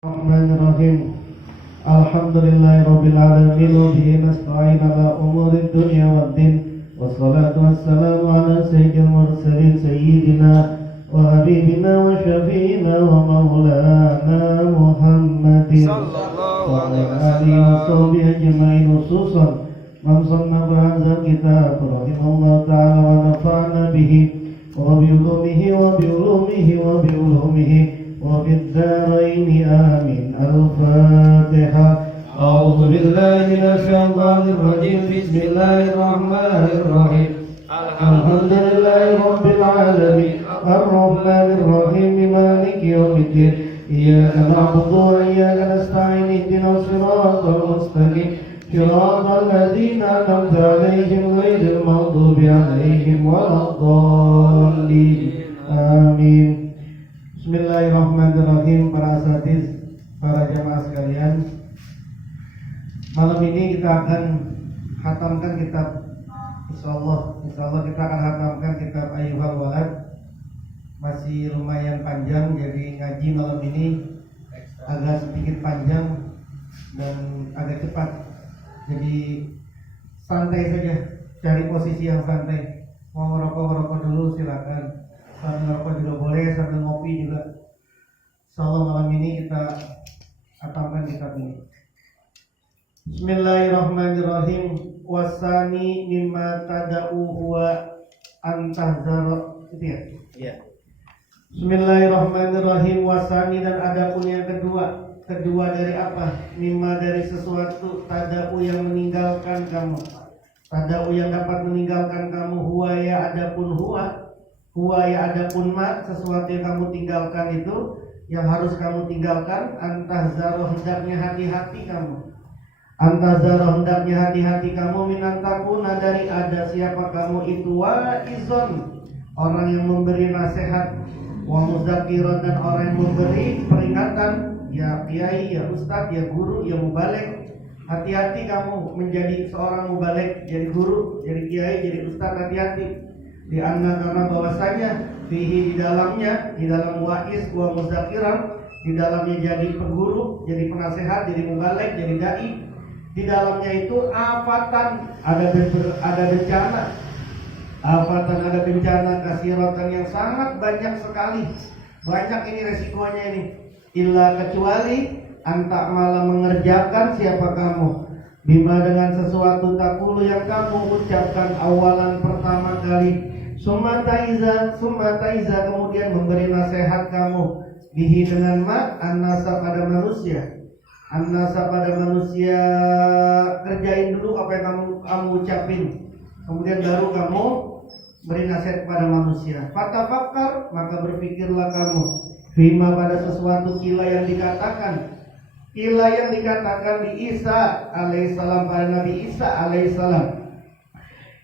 Bismillahirrahmanirrahim. Alhamdulillahirabbil wa bihi nasta'in ala umuri dunya waddin. Wassalatu wassalamu ala sayyidil mursalin sayyidina wa habibina wa syafi'ina wa maulana Muhammadin sallallahu alaihi wa sahbihi ajma'in. Khususan man sanna ba'da kitab rahimahullah ta'ala wa nafa'na bihi wa bi ulumihi wa bi ulumihi wa bi ulumihi وفي الدارين آمين. الفاتحة. أعوذ بالله من الشيطان الرجيم. بسم الله الرحمن الرحيم. الحمد لله رب العالمين الرحمن الرحيم مالك يوم الدين. إياك نعبد وإياك نستعين. اهدنا الصراط المستقيم صراط الذين أنعمت عليهم غير المغضوب عليهم ولا الضالين. آمين. Bismillahirrahmanirrahim. Para asatiz, para jamaah sekalian, malam ini kita akan khatamkan kitab, insyaallah kita akan khatamkan kitab Ayyuhal Walad. Masih lumayan panjang, jadi ngaji malam ini agak sedikit panjang dan agak cepat. Jadi santai saja, cari posisi yang santai. Mau ngerokok dulu silakan. Sambil ngerokok juga boleh, sambil ngopi juga. Insyaallah malam ini kita khatamkan kitab ini. Bismillahirrahmanirrahim. Wasani mimma tada'u huwa antahzara. Itu ya? Iya. Bismillahirrahmanirrahim. Wasani, dan adapun yang kedua. Kedua dari apa? Mimma, dari sesuatu tada'u yang meninggalkan kamu. Tada'u yang dapat meninggalkan kamu. Huwa, ya adapun huwa. Huwa, ya adapun ma, sesuatu yang kamu tinggalkan itu, yang harus kamu tinggalkan. Antahzaro, hendaknya hati-hati kamu. Antahzaro, hendaknya hati-hati kamu. Minantakuna, dari ada siapa kamu itu. Wa'izon, orang yang memberi nasihat. Wa muzakiron, dan orang yang memberi peringatan. Ya kiai, ya ustadz, ya guru, ya mubalek. Hati-hati kamu menjadi seorang mubalek, jadi guru, jadi kiai, jadi ustadz. Hati-hati. Karena bahwasanya fihi, di dalam waiz wa muzakiran, di dalamnya jadi penguru, jadi penasehat, jadi mubalek, jadi dai. Di dalamnya itu afatan, ada bencana. Afatan, ada bencana kasiratan yang sangat banyak sekali. Banyak ini resikonya ini. Illa, kecuali anta malah mengerjakan siapa kamu. Bima, dengan sesuatu takulu yang kamu ucapkan awalan pertama kali. Summa taiza, kemudian memberi nasihat kamu. Bihi, dengan ma, an-nasa, pada manusia. An-nasa, pada manusia. Kerjain dulu apa yang kamu ucapin, kemudian baru kamu beri nasihat kepada manusia. Fatafakkar, maka berpikirlah kamu. Fima, pada sesuatu kila yang dikatakan. Kila yang dikatakan di Isa alaihissalam, pada Nabi Isa alaihissalam.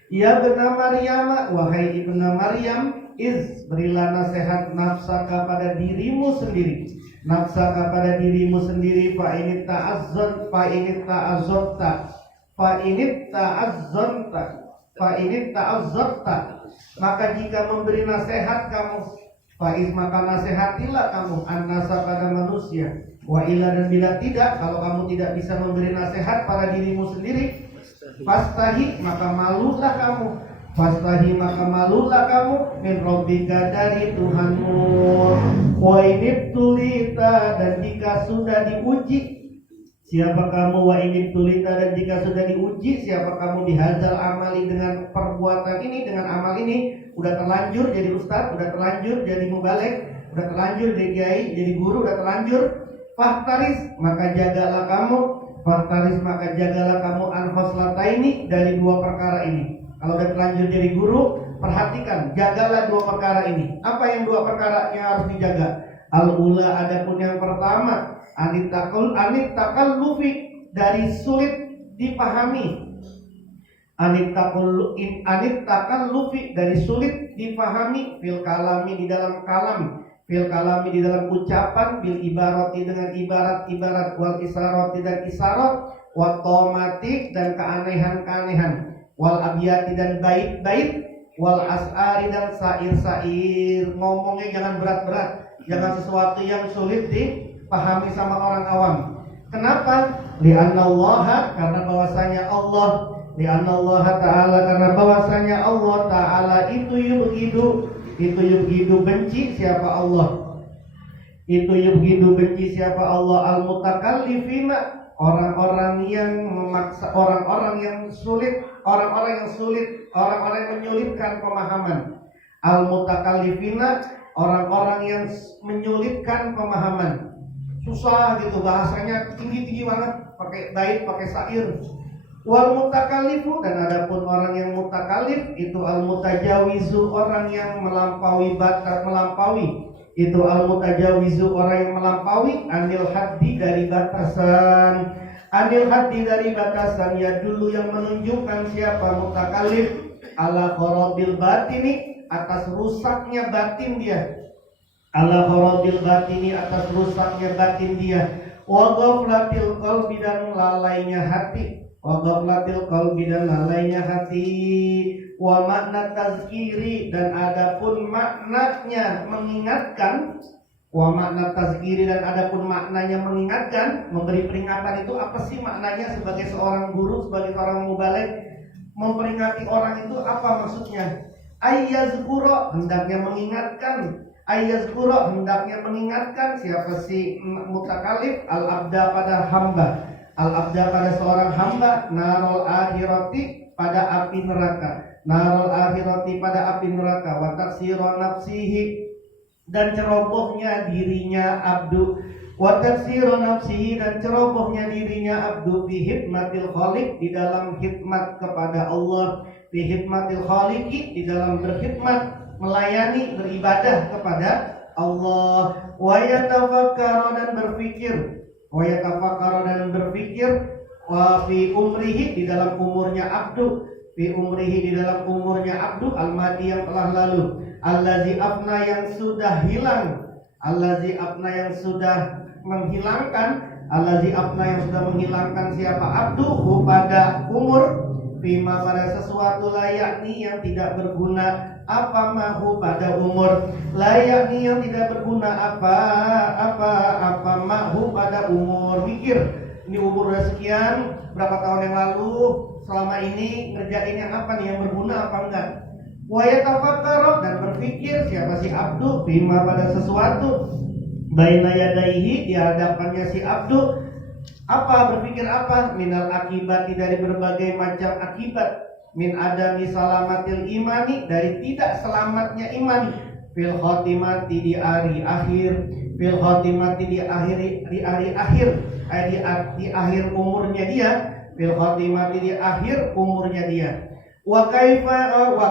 Ya benar Maryam, wahai ibna Maryam, berilah nasihat nafsaka, pada dirimu sendiri. Nafsaka, pada dirimu sendiri. Fa ini ta'azzarta, maka jika memberi nasihat kamu, faiz, maka nasihatilah kamu an-nasa, pada manusia. Wa ila, dan bila tidak, kalau kamu tidak bisa memberi nasihat pada dirimu sendiri, fastahi, maka malulah kamu. Fastahi, maka malulah kamu. Min rabbika, dari Tuhanmu. Wa inibtulita, dan jika sudah diuji siapa kamu. Wa inibtulita, dan jika sudah diuji siapa kamu. Dihazal amali, dengan perbuatan ini, dengan amal ini. Udah terlanjur jadi ustadz, udah terlanjur jadi mubalek, udah terlanjur jadi kiai, jadi guru, udah terlanjur. Fahtaris, maka jagalah kamu. Fahtaris, maka jagalah kamu an-khoslataini, dari dua perkara ini. Kalau udah terlanjur jadi guru, perhatikan, jagalah dua perkara ini. Apa yang dua perkara yang harus dijaga? Al-ula, adapun yang pertama, anit-takallufi, dari sulit dipahami. Anit-takallufi, dari sulit dipahami. Fil kalami, di dalam kalam. Fil kalami, di dalam ucapan. Bil ibarati, dengan ibarat-ibarat. Wal isarati, dan isarat. Wal tomatik, dan keanehan-keanehan. Wal abiyati, dan bait-bait. Wal as'ari, dan sair-sair. Ngomongnya jangan berat-berat, jangan sesuatu yang sulit pahami sama orang awam. Kenapa? Li'annallaha, karena bahwasanya Allah, li'annallaha ta'ala, karena bahwasanya Allah ta'ala itu yubghidu benci siapa Allah. Itu yubghidu benci siapa Allah al-mutakallifina, orang-orang yang memaksa, orang-orang yang sulit, orang-orang yang menyulitkan pemahaman. Al-mutakallifina, orang-orang yang menyulitkan pemahaman. Susah gitu bahasanya, tinggi-tinggi banget, pakai bait, pakai syair. Wal mutakallifu, dan adapun orang yang mutakallif itu al mutajawizu, orang yang melampaui batas, melampaui. Itu al mutajawizu, orang yang melampaui anil haddi, dari batasan. Anil haddi, dari batasan, ya dulu yang menunjukkan siapa mutakallif ala kharabil batini, atas rusaknya batin dia. Ala kharabil batini, atas rusaknya batin dia. Wa ghaflatil qalbi, dan lalainya hati. Wa ghaflatil qalbi, dan lalainya hati. Wa makna tazkiri, dan adapun maknanya mengingatkan. Wa makna tazkiri, dan adapun maknanya mengingatkan, memberi peringatan itu apa sih maknanya sebagai seorang guru, sebagai seorang mubaligh? Memperingati orang itu apa maksudnya? Ayyazkura, hendaknya mengingatkan. Ayyazkura, hendaknya mengingatkan siapa si mutakallif al-abda, pada hamba. Al-abda, pada seorang hamba. Narul akhirati, pada api neraka. Narul akhirati, pada api neraka. Wa taksira nafsihi, dan cerobohnya dirinya abdu. Wa taksira nafsihi, dan cerobohnya dirinya abdu fi hikmatil khaliq, di dalam hikmat kepada Allah. Fi hikmatil khaliqi, di dalam berkhidmat, melayani, beribadah kepada Allah. Wa yatafakkaru, dan berpikir. Wa yatafakkaru, dan berpikir. Wa fi umrihi, di dalam umurnya abdu. Fi umrihi, di dalam umurnya abdu al-madi, yang telah lalu. Allazi afna, yang sudah hilang. Allazi afna, yang sudah menghilangkan. Allazi afna, yang sudah menghilangkan siapa abduhu, pada umur. Bima, pada sesuatu, layakni, yang tidak berguna. Apa mahu, pada umur. Layakni, yang tidak berguna. Apa mahu, pada umur. Mikir, ini umur udah sekian, berapa tahun yang lalu, selama ini ngerjain yang apa nih, yang berguna apa enggak. Wa yatafakkaru, dan berpikir siapa si abdu, bima, pada sesuatu, baina yadaihi, di hadapannya si abdu. Apa, berpikir apa? Minal akibati, dari berbagai macam akibat. Min adami salamatil imani, dari tidak selamatnya iman. Fil khotimati, di hari akhir. Fil khotimati, di akhir umurnya dia. Fil khotimati, di akhir umurnya dia. Wa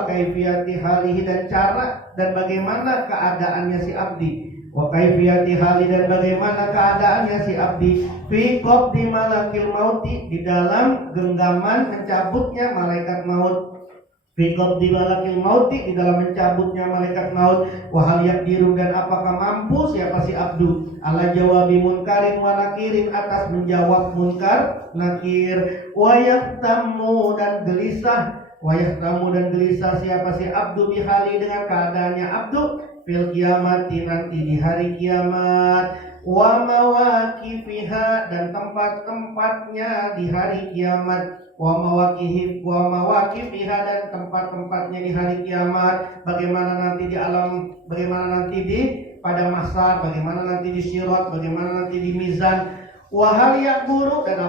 kaifiyati halihi, dan cara dan bagaimana keadaannya si abdi. Wa kaifiyati hali, dan bagaimana keadaannya si abdi. Fi qabdi malakil mauti, di dalam genggaman mencabutnya malaikat maut. Fi qabdi malakil mauti, di dalam mencabutnya malaikat maut. Wa hal yaqdiru, dan apakah mampu siapa si abdu ala jawabi munkarin wa nakirin, atas menjawab munkar nakir. Wa yahtamu, dan gelisah. Wa yahtamu, dan gelisah siapa si abdu bihali, dengan keadaannya abdu. Fil kiamati, nanti di hari kiamat. Wa mawaqifiha, dan tempat-tempatnya di hari kiamat. Wa mawaqifiha, dan tempat-tempatnya di hari kiamat. Bagaimana nanti di alam, bagaimana nanti di pada mahsyar, bagaimana nanti di sirat, bagaimana nanti di mizan. Wa hal yaqburu, dan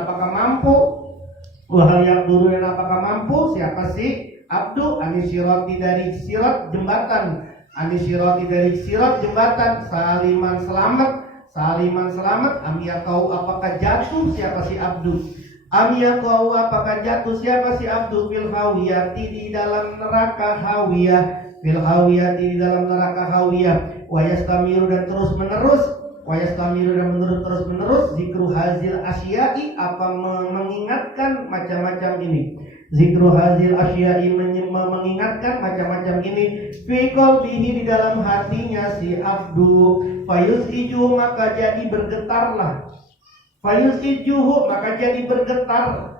apakah mampu. Wa hal yaqburu, dan apakah mampu siapa sih abdu anisirati, dari sirat, jembatan. Anisirati, dari sirat, jembatan. Saliman, selamat. Amiyakau, apakah jatuh siapa si abdu. Amiyakau, apakah jatuh siapa si abdu. Fil hawiyati, di dalam neraka hawiyah. Fil hawiyati, di dalam neraka hawiyah. Wa yastamiru, dan terus menerus. Zikru hazil asyai, apa mengingatkan macam-macam ini. Zikru hazil asyai, mengingatkan macam-macam ini. Fi qalbihi, di dalam hatinya si abdu. Fayuziju, maka jadi bergetarlah. Fayuzijuhu, maka jadi bergetar.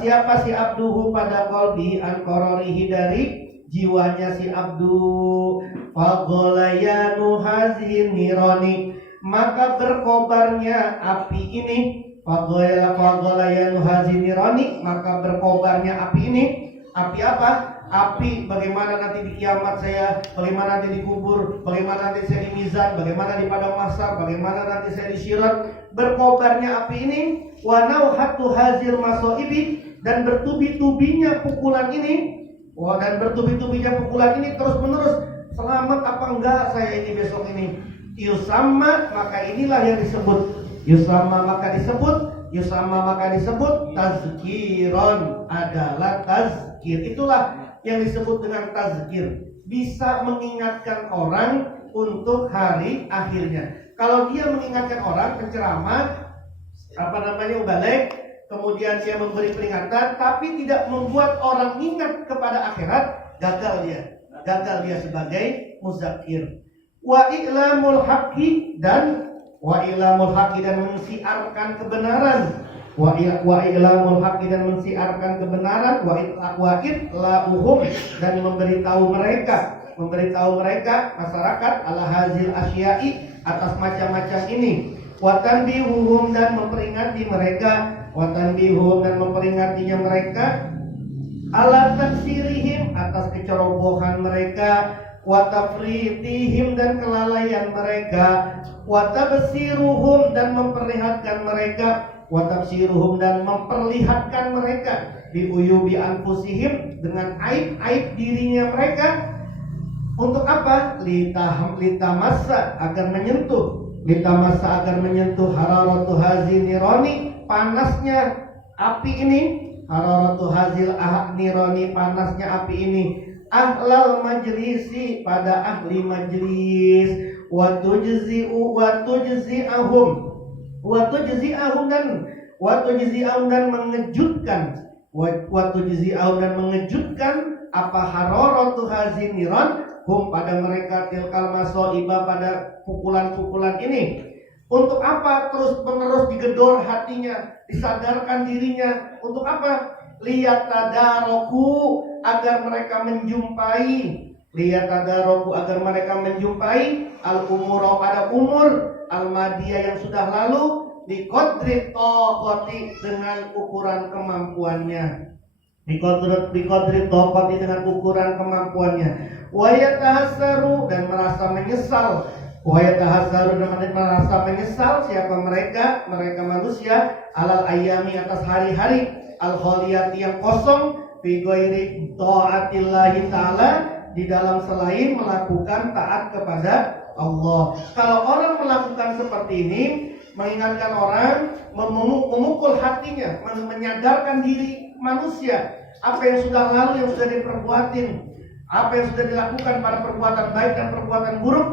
Siapa si abduhu, pada qalbi an qararihi, dari jiwanya si abdu. Fagholayanu hazin nirani, maka berkobarnya api ini. Fadhalayanu hazinirani, maka berkobarnya api ini. Api apa? Api bagaimana nanti di kiamat saya, bagaimana nanti di kubur, bagaimana nanti saya di mizan, bagaimana di padang mahsyar, bagaimana nanti saya di syirat. Berkobarnya api ini. Wa nauhatu hazil masaibi, dan bertubi-tubinya pukulan ini. Dan bertubi-tubinya pukulan ini terus menerus. Selamat apa enggak saya ini besok ini? Yusamma, maka inilah yang disebut. Yusamma maka disebut tazkiron, adalah tazkir. Itulah yang disebut dengan tazkir. Bisa mengingatkan orang untuk hari akhirnya. Kalau dia mengingatkan orang, penceramah, balik, kemudian dia memberi peringatan, tapi tidak membuat orang ingat kepada akhirat, gagal dia sebagai muzakir. Wa i'lamul haqqi, dan mensiarkan kebenaran. Wa i'lamul haqqi, dan mensiarkan kebenaran. Wa i'lauhum, dan memberitahu mereka masyarakat ala hazil asya'i, atas macam-macam ini. Wa tanbihuhum, dan memperingati mereka. Wa tanbihuhum, dan memperingatinya mereka ala taksirihim, atas kecerobohan mereka. Wa tafritihim, dan kelalaian mereka. Wa tabsiruhum, dan memperlihatkan mereka. Wa tabsiruhum, dan memperlihatkan mereka biuyubi anfusihim, dengan aib-aib dirinya mereka. Untuk apa? Litamassa, agar menyentuh hararatu hazil nirani, panasnya api ini. Hararatu hazil nirani, panasnya api ini. Ahlal majlisi, pada ahli majlis. Wa tujzi'ahum, dan mengejutkan. Wa tujzi'ahum, dan mengejutkan apa hararatu hazin niran, hum, pada mereka, tilkal masoiba, pada pukulan-pukulan ini. Untuk apa terus menerus digedor hatinya, disadarkan dirinya? Untuk apa? Liyatadaroku, agar mereka menjumpai. Agar mereka menjumpai al-umur, pada umur al-madiyah yang sudah lalu, biqadri taqati, dengan ukuran kemampuannya. Biqadri taqati, dengan ukuran kemampuannya. Wa yatahassaru, dan merasa menyesal. Dan merasa menyesal siapa mereka? Mereka manusia, alal ayami, atas hari-hari, al-khaliyati, yang kosong, fi ghairi ta'atillahi ta'ala, di dalam selain melakukan taat kepada Allah. Kalau orang melakukan seperti ini, mengingatkan orang, memukul hatinya, menyadarkan diri manusia apa yang sudah lalu, yang sudah diperbuatin, apa yang sudah dilakukan pada perbuatan baik dan perbuatan buruk.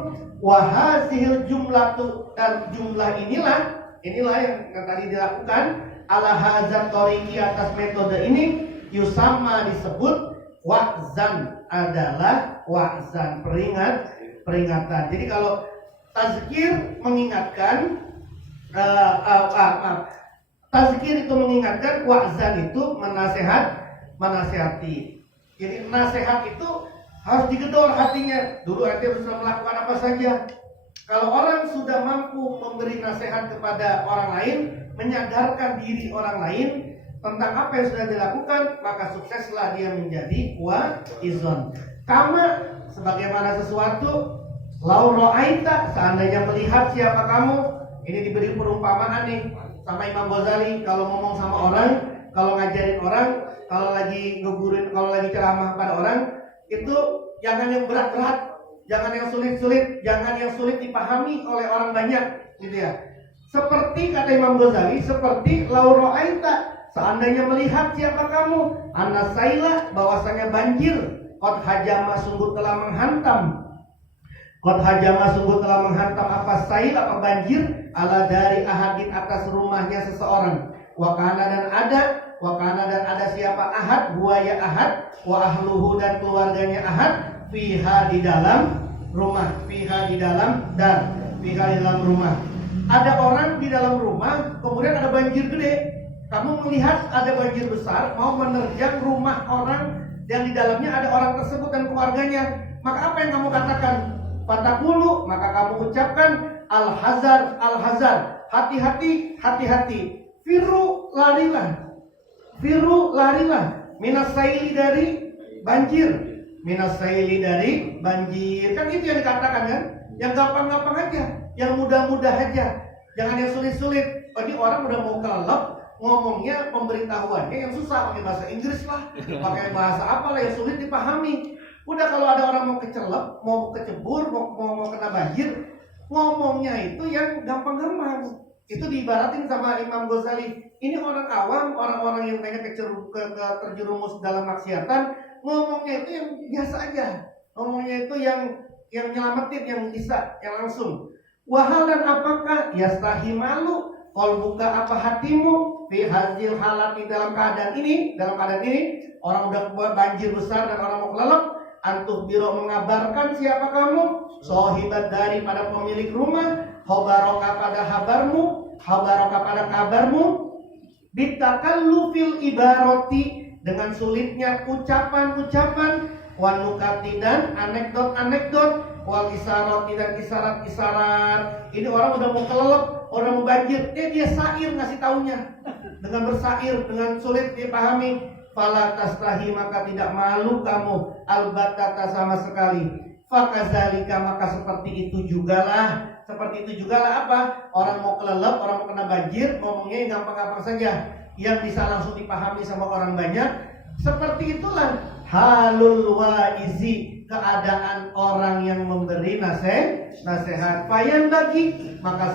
Wahasihil jumlatu, dan jumlah inilah yang tadi dilakukan, ala hazat toriki, atas metode ini, yusamma, disebut wa'zan, adalah wa'zan, peringatan. Jadi kalau tazkir mengingatkan, tazkir itu mengingatkan, wa'zan itu menasehati. Jadi nasihat itu harus digedor hatinya. Dulu ente sudah melakukan apa saja. Kalau orang sudah mampu memberi nasihat kepada orang lain, menyadarkan diri orang lain tentang apa yang sudah dilakukan, maka sukseslah dia menjadi wa'izon. Kama, sebagaimana sesuatu, lau ra'aita, seandainya melihat siapa kamu. Ini diberi perumpamaan nih sama Imam Ghazali. Kalau ngomong sama orang, kalau ngajarin orang, kalau lagi ngegurin, kalau lagi ceramah pada orang, itu jangan yang berat-berat, jangan yang sulit-sulit, jangan yang sulit dipahami oleh orang banyak, gitu ya. Seperti kata Imam Ghazali, seperti lau ra'aita, seandainya melihat siapa kamu, anasaila, bahwasanya banjir, qad hajama, sungguh telah menghantam. Qad hajama, sungguh telah menghantam apa sail, apa banjir, ala dari ahadin, atas rumahnya seseorang. Wakana, dan ada siapa ahad, buaya ahad, wa ahluhu, dan keluarganya ahad, fiha, di dalam rumah, fiha, di dalam rumah. Ada orang di dalam rumah, kemudian ada banjir gede. Kamu melihat ada banjir besar, mau menerjang rumah orang yang di dalamnya ada orang tersebut dan keluarganya. Maka apa yang kamu katakan? Fatakulu, maka kamu ucapkan, al-hazar, al-hazar. Hati-hati, hati-hati. Firu larilah. Firu larilah. Minasaili dari banjir. Minasaili dari banjir. Kan itu yang dikatakan kan? Yang gampang-gampang aja, yang mudah-mudah aja. Jangan yang sulit-sulit. Ini orang udah mau kelelep, ngomongnya pemberitahuannya yang susah, pakai bahasa Inggris lah, pakai bahasa apalah yang sulit dipahami. Udah kalau ada orang mau kecelep, mau kecebur, mau kena banjir, ngomongnya itu yang gampang-gampang. Itu diibaratin sama Imam Ghazali. Ini orang awam, orang-orang yang kayaknya terjerumus dalam maksiatan, ngomongnya itu yang biasa aja. Ngomongnya itu yang nyelamatin, yang bisa, yang langsung. Wahal dan apakah yastahi malu kal buka apa hatimu fi hadzil halati dalam keadaan ini orang udah banjir besar dan orang mau kelelep, antuh biro mengabarkan siapa kamu sohibat daripada pemilik rumah, khabaroka pada kabarmu bitakallufil ibaroti dengan sulitnya ucapan-ucapan, wanukati dan anekdot-anekdot, wal isarati dan isarat-isarat. Ini orang udah mau kelelep, orang mau banjir, dia syair ngasih taunya dengan bersair, dengan sulit dipahami. Fala tastahi maka tidak malu kamu albatata sama sekali. Fakazalika maka seperti itu jugalah apa? Orang mau kelelep, orang mau kena banjir, ngomongnya yang gampang-gampang saja, yang bisa langsung dipahami sama orang banyak. Seperti itulah halul waizi, keadaan orang yang memberi nasihat. Fayan bagi maka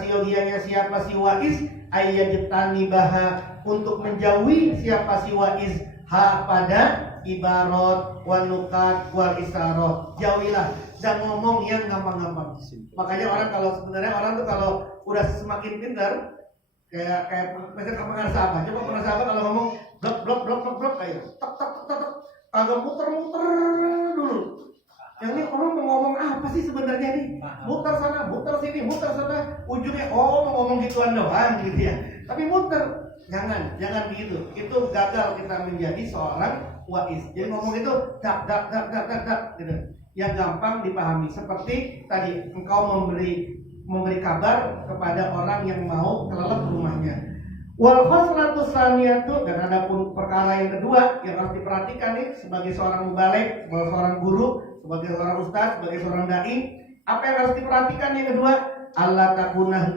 seyogianya siapa si waiz ayyajtani baha, untuk menjauhi siapa si waiz ha pada ibarat wanukat wal isarah. Jauhilah dan ngomong yang gampang-gampang. Makanya orang tuh kalau udah semakin pintar, kayak misalnya kamu ngerasa apa? Coba ngerasa apa kalau ngomong blok ayo tek agak muter dulu. Yang ini orang mau ngomong apa sih sebenarnya nih? Muter sana, muter sini, muter sana, ujungnya mau ngomong gituan doang gitu ya. Tapi muter, jangan begitu. Itu gagal kita menjadi seorang waiz. Jadi ngomong itu dak gitu. Yang gampang dipahami. Seperti tadi engkau memberi kabar kepada orang yang mau kelelep rumahnya. Wal khosratu saniyatu, dan ada pun perkara yang kedua yang harus diperhatikan nih sebagai seorang mubaligh, sebagai seorang guru, sebagai seorang ustaz, sebagai seorang dai. Apa yang harus diperhatikan yang kedua? Allah takuna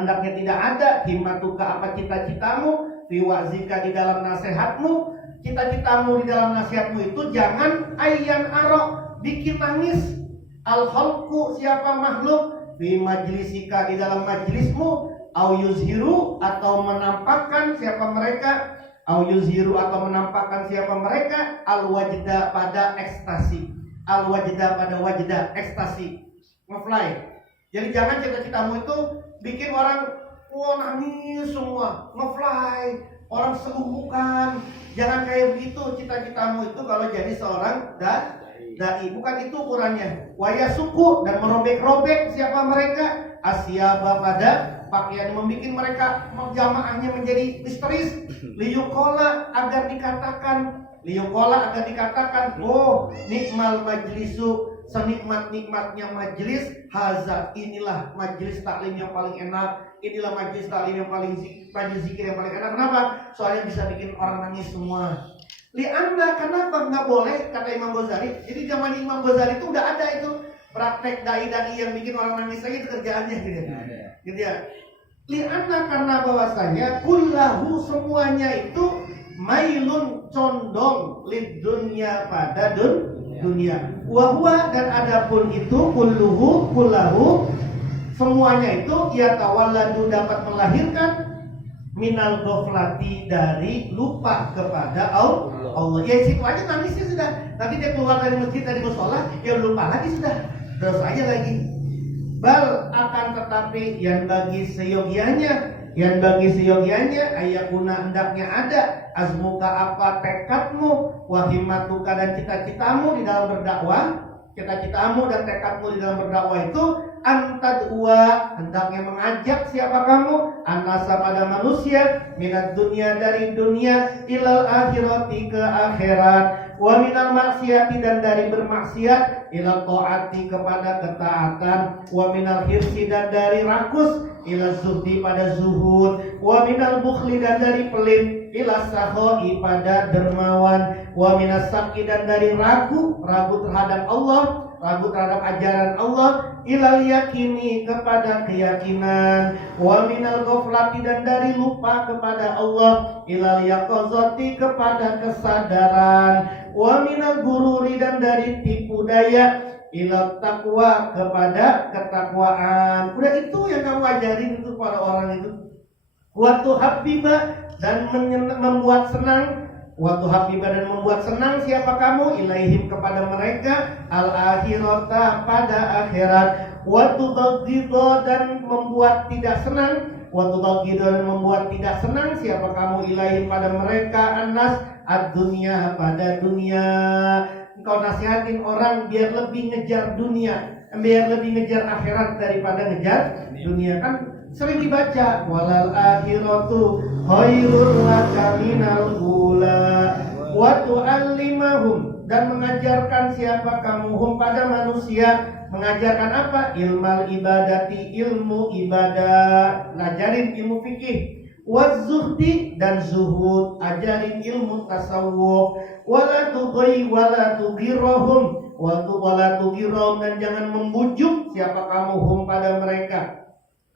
hendaknya tidak ada himmatuka apa cita-citamu fi wa'zika di dalam nasihatmu. Cita-citamu di dalam nasihatmu itu jangan ayyan arok, bikin nangis al khalqu siapa makhluk fi majlisika di dalam majlismu, au yuzhiru atau menampakkan siapa mereka, al wajda pada ekstasi, ekstasi, ngefly. Jadi jangan cita-citamu itu bikin orang nangis semua, ngefly, orang segugukan. Jangan kayak begitu cita-citamu itu kalau jadi seorang dai. Bukan itu ukurannya. Waya suku dan merobek-robek siapa mereka, asyaba pada pakaian, membuat mereka jamaahnya menjadi misteris. Liyukola agar dikatakan, oh nikmal majlisu, senikmat-nikmatnya majlis, haza inilah majlis taklim yang paling enak, inilah majlis taklim yang paling majlis zikir yang paling enak. Kenapa? Soalnya bisa bikin orang nangis semua. Lianna, kenapa nggak boleh, kata Imam Ghazali. Jadi zaman Imam Ghazali itu udah ada itu praktek dai yang bikin orang nangis lagi, itu kerjaannya gitu ya. Lianna, karena bahwasanya kullahu semuanya itu mailun, condong lid dunya pada dunia. Wahwa dan adapun itu kullahu semuanya itu ya tawalladu dapat melahirkan minal ghaflati dari lupa kepada Allah. Ya situ aja nangisnya sudah. Nanti dia keluar dari masjid, dari mushola, ya lupa lagi sudah. Terus aja lagi. Bal akan tetapi yang bagi seyogianya ayakuna hendaknya ada azmuka apa tekadmu, wahimatuka dan cita-citamu di dalam berdakwah. Cita-citamu dan tekadmu di dalam berdakwah itu antadua, hendaknya mengajak siapa kamu, anasa pada manusia, minat dunia dari dunia, ilal akhirati ke akhirat, wa minal maksiati dan dari bermaksiat ila taati kepada ketaatan, wa minal hirsi dan dari rakus ila zuhdi pada zuhud, wa minal bukhli dan dari pelit ila sahoi pada dermawan, wa minas sakki dan dari ragu terhadap Allah, ragu terhadap ajaran Allah, ilal yakini kepada keyakinan, wa minal ghaflati dan dari lupa kepada Allah, ilal yaqazati kepada kesadaran, wa minal gururi dan dari tipu daya, ilal taqwa kepada ketakwaan. Udah itu yang kamu ajarin itu para orang itu. Wa tuhabbiba dan membuat senang, waktu habibah dan membuat senang siapa kamu ilaihim kepada mereka al-akhirata pada akhirat, waktu baghido dan membuat tidak senang, waktu baghido dan membuat tidak senang siapa kamu ilaihim pada mereka anas ad-dunya pada dunia. Engkau nasihatin orang biar lebih ngejar dunia, biar lebih ngejar akhirat daripada ngejar dunia. Kan sering dibaca walal akhiratu khairul laka minal ula wa tu'allimahum dan mengajarkan siapa kamu hum pada manusia, mengajarkan apa? Ilmal ibadati ilmu ibadah, ngajarin ilmu fikih, wazuhdi dan zuhud, ajarin ilmu tasawuf, wala tugirahum dan jangan membujuk siapa kamu hum pada mereka,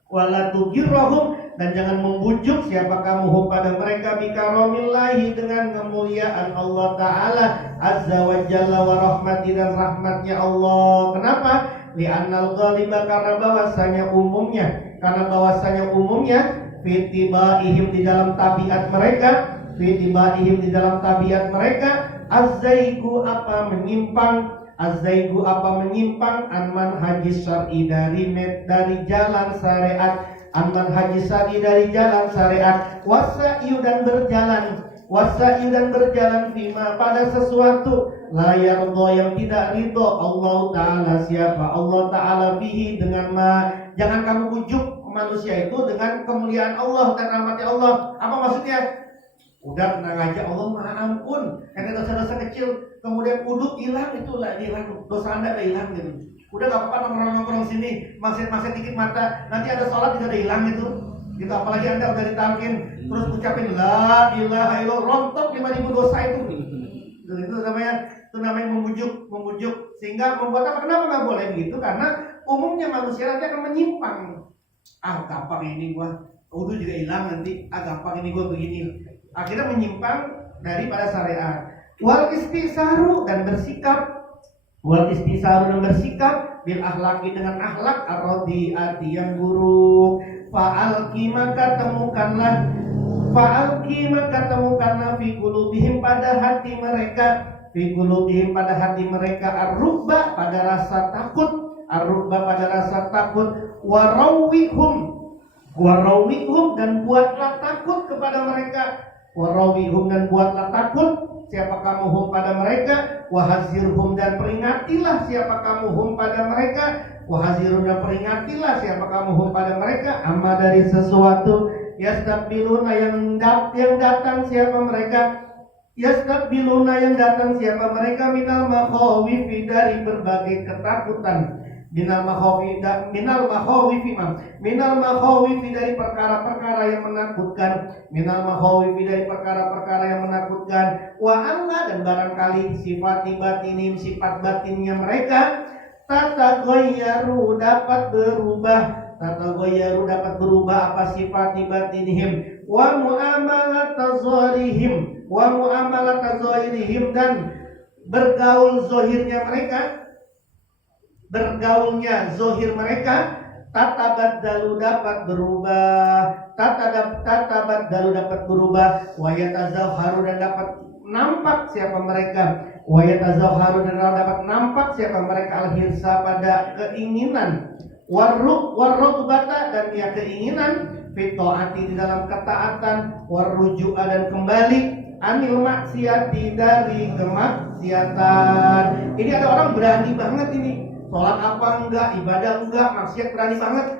wala tugirahum dan jangan membujuk siapa kamu hum pada mereka bikaromillahi dengan kemuliaan Allah Ta'ala azza wa jalla wa rahmati dan rahmatnya Allah. Kenapa? Li'annal ghaliba karena bahwasanya umumnya fitibaihim di dalam tabiat mereka azzaigu apa menyimpang anman haji syar'i dari jalan syariat, anman haji syar'i dari jalan syariat, wasa'yu dan berjalan fima pada sesuatu layar yang tidak ridho Allah Ta'ala siapa Allah Ta'ala bihi dengan jangan kamu bujuk manusia itu dengan kemuliaan Allah dan rahmatnya Allah. Apa maksudnya? Udah tenang aja, Allah maha ampun, karena dosa-dosa kecil kemudian uduk hilang, itulah hilang, dosa anda udah hilang gitu. Udah gak apa-apa nongkrong-nongkrong sini, maksud dikit mata, nanti ada sholat juga udah hilang gitu. Apalagi anda udah ditalkin terus ucapin la ilaha illallah, rontok 5.000 dosa itu. Itu namanya membujuk sehingga membuat apa? Kenapa nggak boleh begitu? Karena umumnya manusia nanti akan menyimpang. Gampang ini gua, udah juga hilang nanti. Gampang ini gua begini. Akhirnya menyimpang daripada syariat. Wal istisaru dan bersikap bil akhlaki dengan akhlak ar-radhiati yang buruk. Fa'alki maka temukanlah fi qulubihim pada hati mereka ar-rubba pada rasa takut, warawihum dan buatlah takut kepada mereka, siapa kamu hum pada mereka, wahazirhum dan peringatilah siapa kamu hum pada mereka, wahazirhum dan peringatilah siapa kamu hum pada mereka, amma dari sesuatu yastabbiluna yang datang siapa mereka minal makhawifi dari berbagai ketakutan, minal makhawifi dari perkara-perkara yang menakutkan, wa Allah dan barangkali sifat batinnya mereka tatagayyaru dapat berubah apa sifat batinihim wa mu'amalatazahirihim dan bergaulnya zohir mereka tatabaddalu dapat berubah wa yatazahharu dan dapat nampak siapa mereka al-hirsa pada keinginan warrugbata dan dia keinginan fitoati di dalam ketaatan, warruju'a dan kembali anil maksiati dari kemaksiatan. Ini ada orang berani banget ini, sholat apa enggak, ibadah enggak, maksiat berani banget.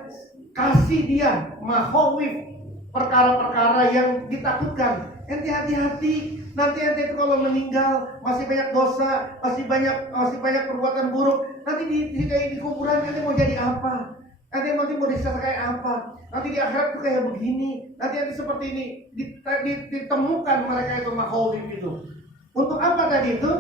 Kasih dia mahawif, perkara-perkara yang ditakutkan. ente hati-hati. Nanti ente kalau meninggal masih banyak dosa, masih banyak perbuatan buruk. Nanti di kuburan ente mau jadi apa? Nanti mau disiksa kayak apa? Nanti di akhirat tuh kayak begini. Nanti seperti ini. Ditemukan mereka itu makhawif itu. Untuk apa tadi itu?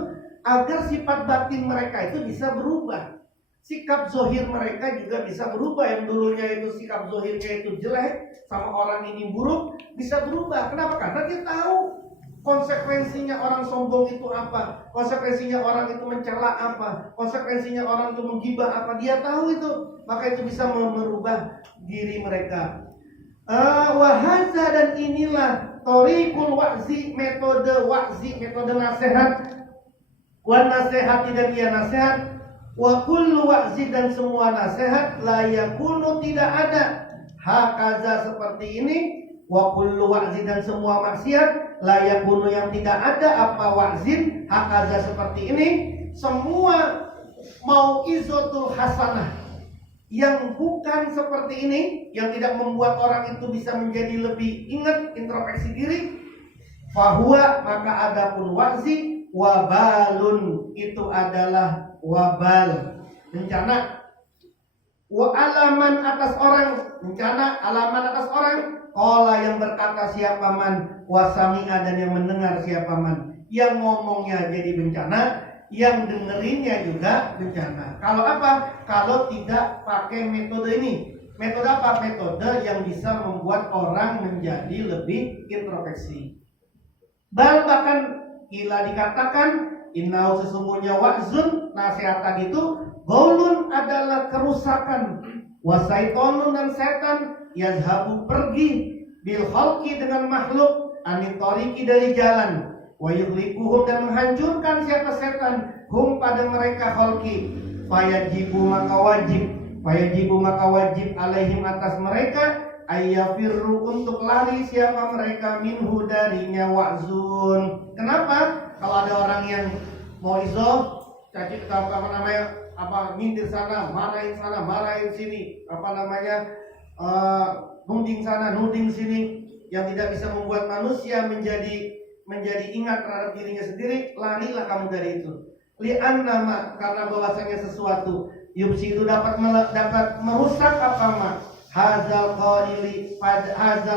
Agar sifat batin mereka itu bisa berubah. Sikap zohir mereka juga bisa berubah. Yang dulunya itu sikap zohirnya itu jelek, sama orang ini buruk, bisa berubah. Kenapa? Karena dia tahu konsekuensinya orang sombong itu apa, konsekuensinya orang itu mencela apa, konsekuensinya orang itu menggibah apa. Dia tahu itu, maka itu bisa merubah diri mereka. Wahaza, dan inilah thoriqul wa'zi, metode nasihat. Wan nasihati, dan ia nasihat. Wa kullu wa'zi, dan semua nasihat. La yakunu, tidak ada. Hakaza, seperti ini. Wa kullu wa'zi, dan semua maksiat. La yakunu, yang tidak ada. Apa wa'zin, hakaza, seperti ini. Semua mau'izatul hasanah yang bukan seperti ini, yang tidak membuat orang itu bisa menjadi lebih ingat, introspeksi diri. Fahuwa, maka adapun wa'zi, wabalun, itu adalah wabal, bencana. Wa alaman, atas orang, bencana, alaman atas orang. Qala, yang berkata siapa man, wasami'a, dan yang mendengar siapa man. Yang ngomongnya jadi bencana, yang dengerinnya juga bencana. Kalau apa? Kalau tidak pakai metode ini. Metode apa? Metode yang bisa membuat orang menjadi lebih introspeksi. Bahkan Ila dikatakan innau, sesungguhnya wa'zun, nasihat tadi itu gaulun, adalah kerusakan. Wasaitonun, dan setan yazhabu, pergi, bil khalqi, dengan makhluk, anitoriki, dari jalan. Wa yuhlikuhum, dan menghancurkan siapa setan, hum, pada mereka khalqi. Fayajibu, maka wajib alaihim, atas mereka, ayyafirru, untuk lari siapa mereka, minhu, darinya wa'zun. Kenapa? Kalau ada orang yang mau izo, caci mintir sana, marahin sini, nuding sana, nuding sini, yang tidak bisa membuat manusia menjadi ingat terhadap dirinya sendiri, larilah kamu dari itu. Li'annama, karena bahwasanya sesuatu yubsi itu dapat merusak apa ma hazal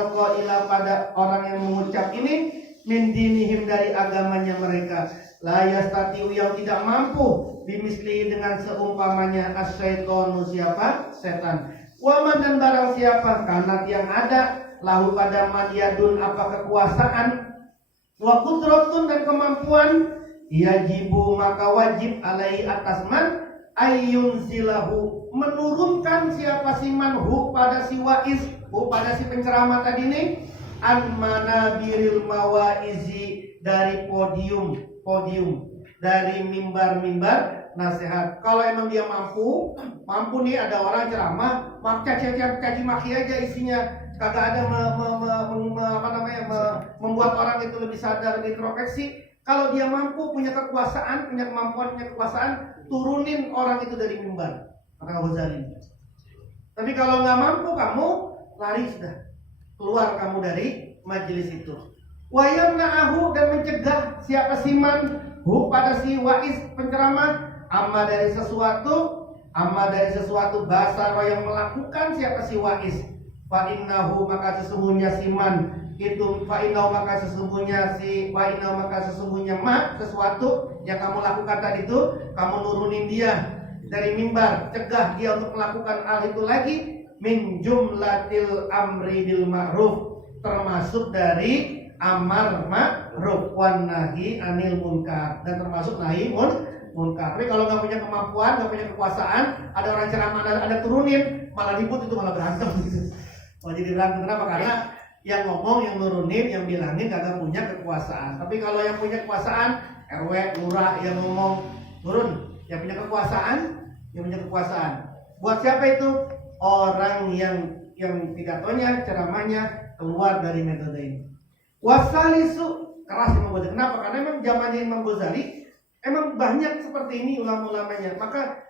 qaila, pada orang yang mengucap ini, min dinihim, dari agamanya mereka. La yastatiu, yang tidak mampu, bimisli, dengan seumpamanya, asyaitonu, siapa? Setan. Waman, dan barang siapa, kanat, yang ada, lahu, pada man yadun, apa kekuasaan, wa qudratu, dan kemampuan, yajibu, maka wajib, alai, atas man, ayyun zilahu, menurunkan siapa si man, hu, pada si waiz, hu, pada si penceramah tadi ini, an manabiril mawaizi, dari podium, dari mimbar nasihat. Kalau emang dia mampu nih, ada orang ceramah, caci maki aja isinya, kagak ada membuat orang itu lebih sadar, lebih introspeksi. Kalau dia mampu, punya kekuasaan, punya kemampuan, punya kekuasaan, turunin orang itu dari mimbar, kata Ghazali. Tapi kalau nggak mampu, kamu lari sudah, keluar kamu dari majelis itu. Wayamna'ahu, dan mencegah siapa siman, hu, pada si waiz, penceramah, amma dari sesuatu basaro, yang melakukan siapa si waiz. Fa'innahu, maka sesungguhnya siman itu, fa'innahu, maka sesungguhnya ma, sesuatu yang kamu lakukan tadi itu, kamu nurunin dia dari mimbar, cegah dia untuk melakukan hal itu lagi, min jumlatil amri bil ma'ruf, termasuk dari amar ma'ruf wan nahi anil munkar, dan termasuk nahi munkar. Tapi kalau nggak punya kemampuan, nggak punya kekuasaan, ada orang ceramah, ada turunin, malah ribut, itu malah berantem gitu. Oh, jadi berantem. Kenapa? Karena yang ngomong, yang nurunin, yang bilangin kagak punya kekuasaan. Tapi kalau yang punya kekuasaan, RW, lurah, yang ngomong turun, yang punya kekuasaan. Buat siapa itu? Orang yang pidatonya, ceramahnya keluar dari metode ini. Wasalisu, keras Imam Ghazali. Kenapa? Karena memang zamannya Imam Ghazali emang banyak seperti ini ulama-ulamanya. Maka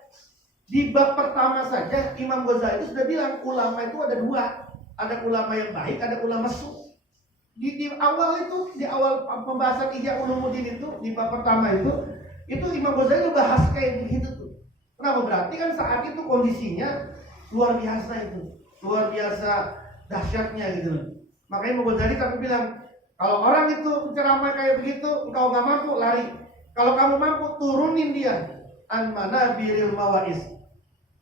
di bab pertama saja Imam Ghazali itu sudah bilang ulama itu ada dua. Ada ulama yang baik, ada ulama su. Di awal itu, di awal pembahasan Ihya Ulumuddin itu, di bab pertama itu Imam Ghazali bahas kayak begitu tuh. Kenapa? Berarti kan saat itu kondisinya luar biasa itu, luar biasa dahsyatnya gitu loh. Makanya Imam Ghazali tapi bilang, kalau orang itu ceramah kayak begitu, engkau nggak mampu, lari. Kalau kamu mampu, turunin dia. An manabiril mawais.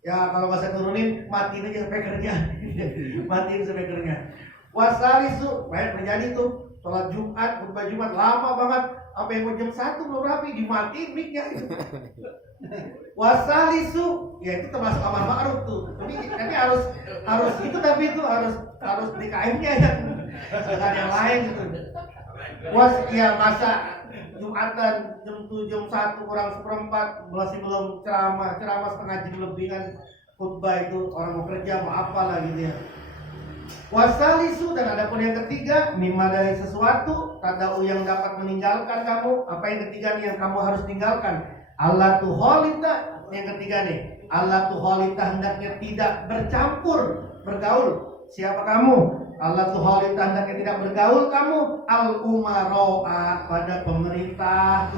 Ya kalau nggak saya turunin, matiin aja speakernya. Matiin speakernya. Wasalisu, banyak terjadi tuh. Sholat Jumat, khutbah Jumat lama banget, sampai jam 1 belum rapi, dimatiin mic-nya. Wasalisu, ya itu termasuk amar ma'ruf tuh. Tapi harus itu, tapi itu harus DKM-nya ya. Dengan yang lain gitu. Ya masa Jumatan jam 7, jam 1 kurang 1/4 masih belum ceramah setengah jam lebih kan, khutbah itu orang mau kerja mau apa lah gitu ya. Wasalisu, dan ada pun yang ketiga, mimma dari sesuatu tadau yang dapat meninggalkan kamu. Apa yang ketiga nih yang kamu harus tinggalkan? Allah tuholita, yang ketiga nih, Allah tuholita, hendaknya tidak bercampur bergaul. Siapa kamu? Allah tuholita, hendaknya tidak bergaul kamu al umaroa, pada pemerintah,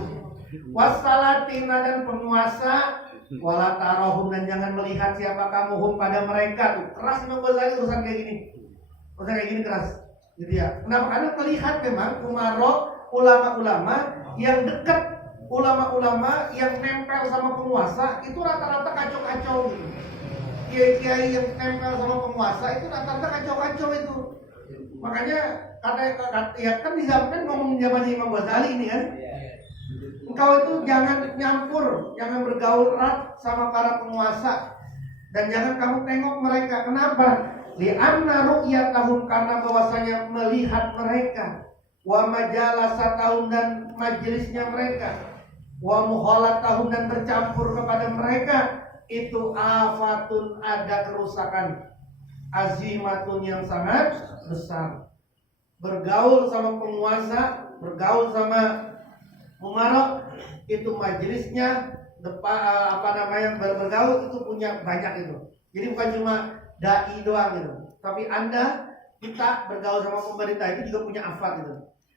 wasalatina, dan penguasa, wala tarohum, dan jangan melihat siapa kamu hum, pada mereka tuh. Keras Imam Ghazali urusan kayak gini. Urusan kayak gini keras gitu ya. Kenapa? Karena terlihat memang umaro, ulama-ulama yang dekat, ulama-ulama yang nempel sama penguasa itu rata-rata kacau-kacau gitu. Kiai-kiai yang nempel sama penguasa itu rata-rata kacau-kacau itu. Makanya kata ya kan di zaman ngomong zaman Imam Ghazali ini kan. Engkau itu jangan nyampur, jangan bergaul erat sama para penguasa, dan jangan kamu tengok mereka. Kenapa? Li'anna ru'yatahum, karena bahwasanya melihat mereka, wa majalasatahum, dan majelisnya mereka, wa muhalatahum, dan bercampur kepada mereka, itu afatun, ada kerusakan, azimatun, yang sangat besar. Bergaul sama penguasa, bergaul sama umara, itu majelisnya bergaul itu punya banyak itu. Jadi bukan cuma dai doang gitu. Tapi kita bergaul sama pemerintah itu juga punya afat gitu.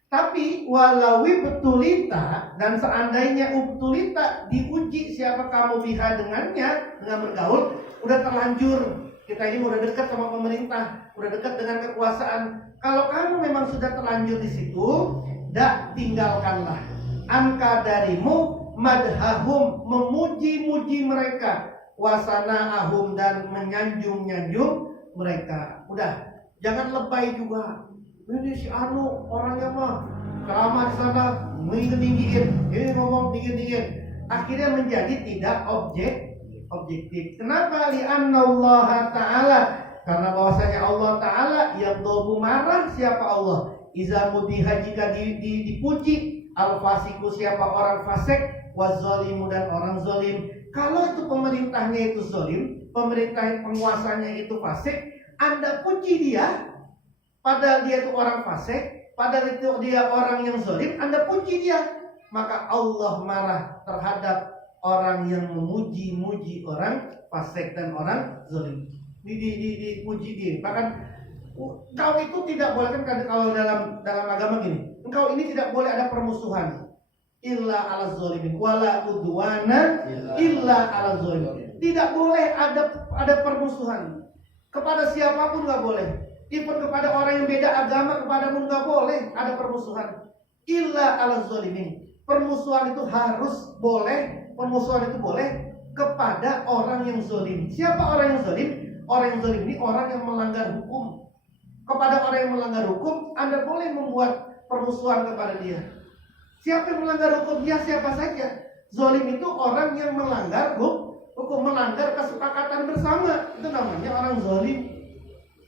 Tapi walawi betulita, dan seandainya betulita diuji siapa kamu biha dengannya, dengan bergaul, udah terlanjur. Kita ini udah dekat sama pemerintah, udah dekat dengan kekuasaan. Kalau kamu memang sudah terlanjur di situ, tinggalkanlah. Angka darimu madhahum, memuji-muji mereka, wasana'ahum, dan menyanjung-nyanjung mereka. Udah, jangan lebay juga. Ini si Anu orangnya mah ceramah di sana tinggi-tinggiin, ini ngomong tinggi-tinggiin. Akhirnya menjadi tidak objektif. Kenapa? Li'annallaha ta'ala, karena bahwasanya Allah Ta'ala yang dobu marah. Siapa Allah? Iza mudiha, jika dipuji, al-fasiku, siapa orang fasik, wazolimu, dan orang zolim. Kalau itu pemerintahnya itu zolim, pemerintah penguasanya itu fasik, Anda puji dia, padahal dia itu orang fasik, padahal itu dia orang yang zolim, Anda puji dia, maka Allah marah terhadap orang yang memuji-muji orang fasik dan orang zolim. Dipuji dia. Bahkan engkau itu tidak boleh, kan kalau dalam agama gini, engkau ini tidak boleh ada permusuhan illa ala zolimin wala udwana illa ala zolimin. Tidak boleh ada permusuhan kepada siapapun, nggak boleh. Even kepada orang yang beda agama kepadamu nggak boleh ada permusuhan illa ala zolimin. Permusuhan itu harus boleh, permusuhan itu boleh kepada orang yang zolim. Siapa orang yang zolim? Orang yang zolim ini orang yang melanggar hukum. Kepada orang yang melanggar hukum, Anda boleh membuat permusuhan kepada dia. Siapa yang melanggar hukum? Dia siapa saja. Zolim itu orang yang melanggar hukum, melanggar kesepakatan bersama. Itu namanya orang zolim.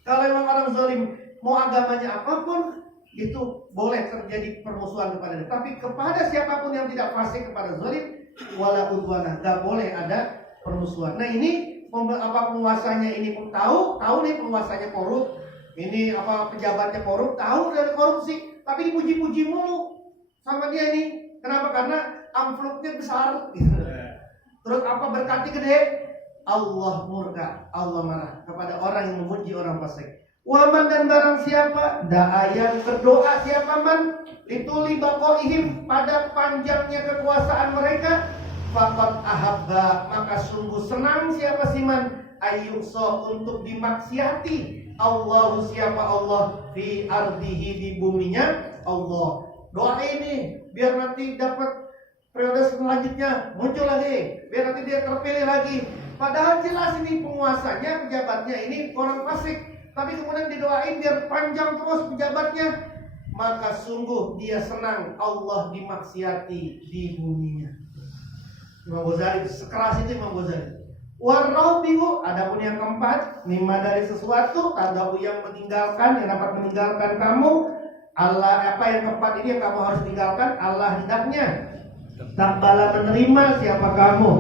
Kalau memang orang zolim, mau agamanya apapun, itu boleh terjadi permusuhan kepada dia. Tapi kepada siapapun yang tidak fasik kepada zolim, wala udwana, gak boleh ada permusuhan. Nah ini penguasanya ini pun tahu nih penguasanya korup, ini pejabatnya korup, tahu dari korupsi, tapi dipuji-puji mulu sama dia ini. Kenapa? Karena amplopnya besar gitu. Terus berkatnya gede, Allah murka, Allah marah kepada orang yang memuji orang fasik. Waman dan barang siapa da'a yang berdoa siapa man lituli baqaihim pada panjangnya kekuasaan mereka, faqad ahabba maka sungguh senang siapa siman ayyuso untuk dimaksiati Allahu siapa Allah fi ardihi di buminya Allah. Doa ini biar nanti dapat periode selanjutnya muncul lagi, biar nanti dia terpilih lagi. Padahal jelas ini penguasanya, pejabatnya ini orang fasik, tapi kemudian didoain biar panjang terus pejabatnya, maka sungguh dia senang Allah dimaksiati di buminya. Imam Ghazali sekeras itu Imam Ghazali. Warrabihu adapun yang keempat, mimma dari sesuatu tadau yang meninggalkan, yang dapat meninggalkan kamu Allah, apa yang keempat ini yang kamu harus tinggalkan Allah hendaknya takbala menerima siapa kamu.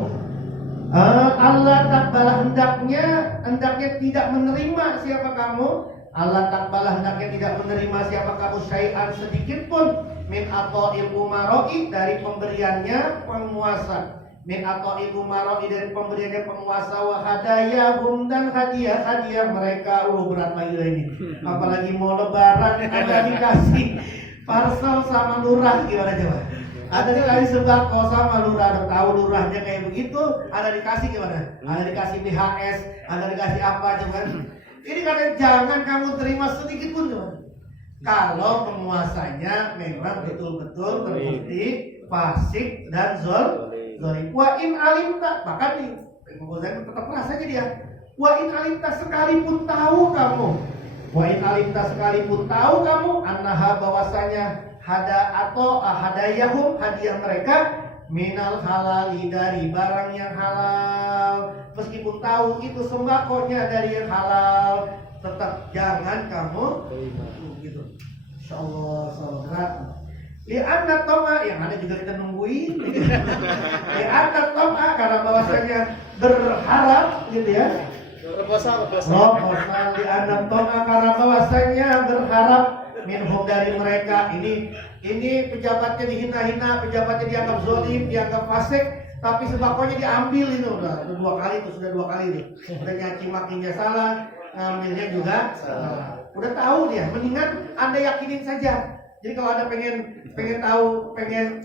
Allah takbala hendaknya tidak menerima siapa kamu. Allah takbala hendaknya tidak menerima siapa kamu syai'an sedikit pun min ata'il umaroi dari pemberiannya penguasa. Min ata'il umaroi dari pemberiannya penguasa wa hadayahum dan hadiah mereka. Berat lagi ini. Apalagi mau lebaran ada dikasih parcel sama lurah, gimana coba? Ada dikasih sembako sama lurah, ada tahu lurahnya kayak begitu, ada dikasih gimana? Ada dikasih BHS, ada dikasih apa coba? Ini kadang jangan kamu terima sedikit pun coba. Kalau penguasanya memang betul-betul terbukti fasik dan zalim. Wa in alimta, bahkan nih penguasa tetap keras aja dia. Wa in alimta sekalipun tahu kamu. Wa in alimta sekalipun tahu kamu annaha bahwasanya hadayahum hadiah mereka minal halali dari barang yang halal, meskipun tahu itu sembakonya dari yang halal, tetap jangan kamu gitu. Insyaallah salat li'anna tama yang ada juga kita nungguin li'anna tama karena bahwasanya berharap gitu ya. Proposal li'anna tama karena bahwasanya berharap minhum dari mereka. Ini pejabatnya dihina-hina, pejabatnya dianggap zalim, dianggap fasik, tapi sembakonya diambil itu sudah dua kali itu. Udah nyaci makinya salah, ngambilnya juga salah. Udah tahu dia, mendingan Anda yakinin saja. Jadi kalau Anda pengen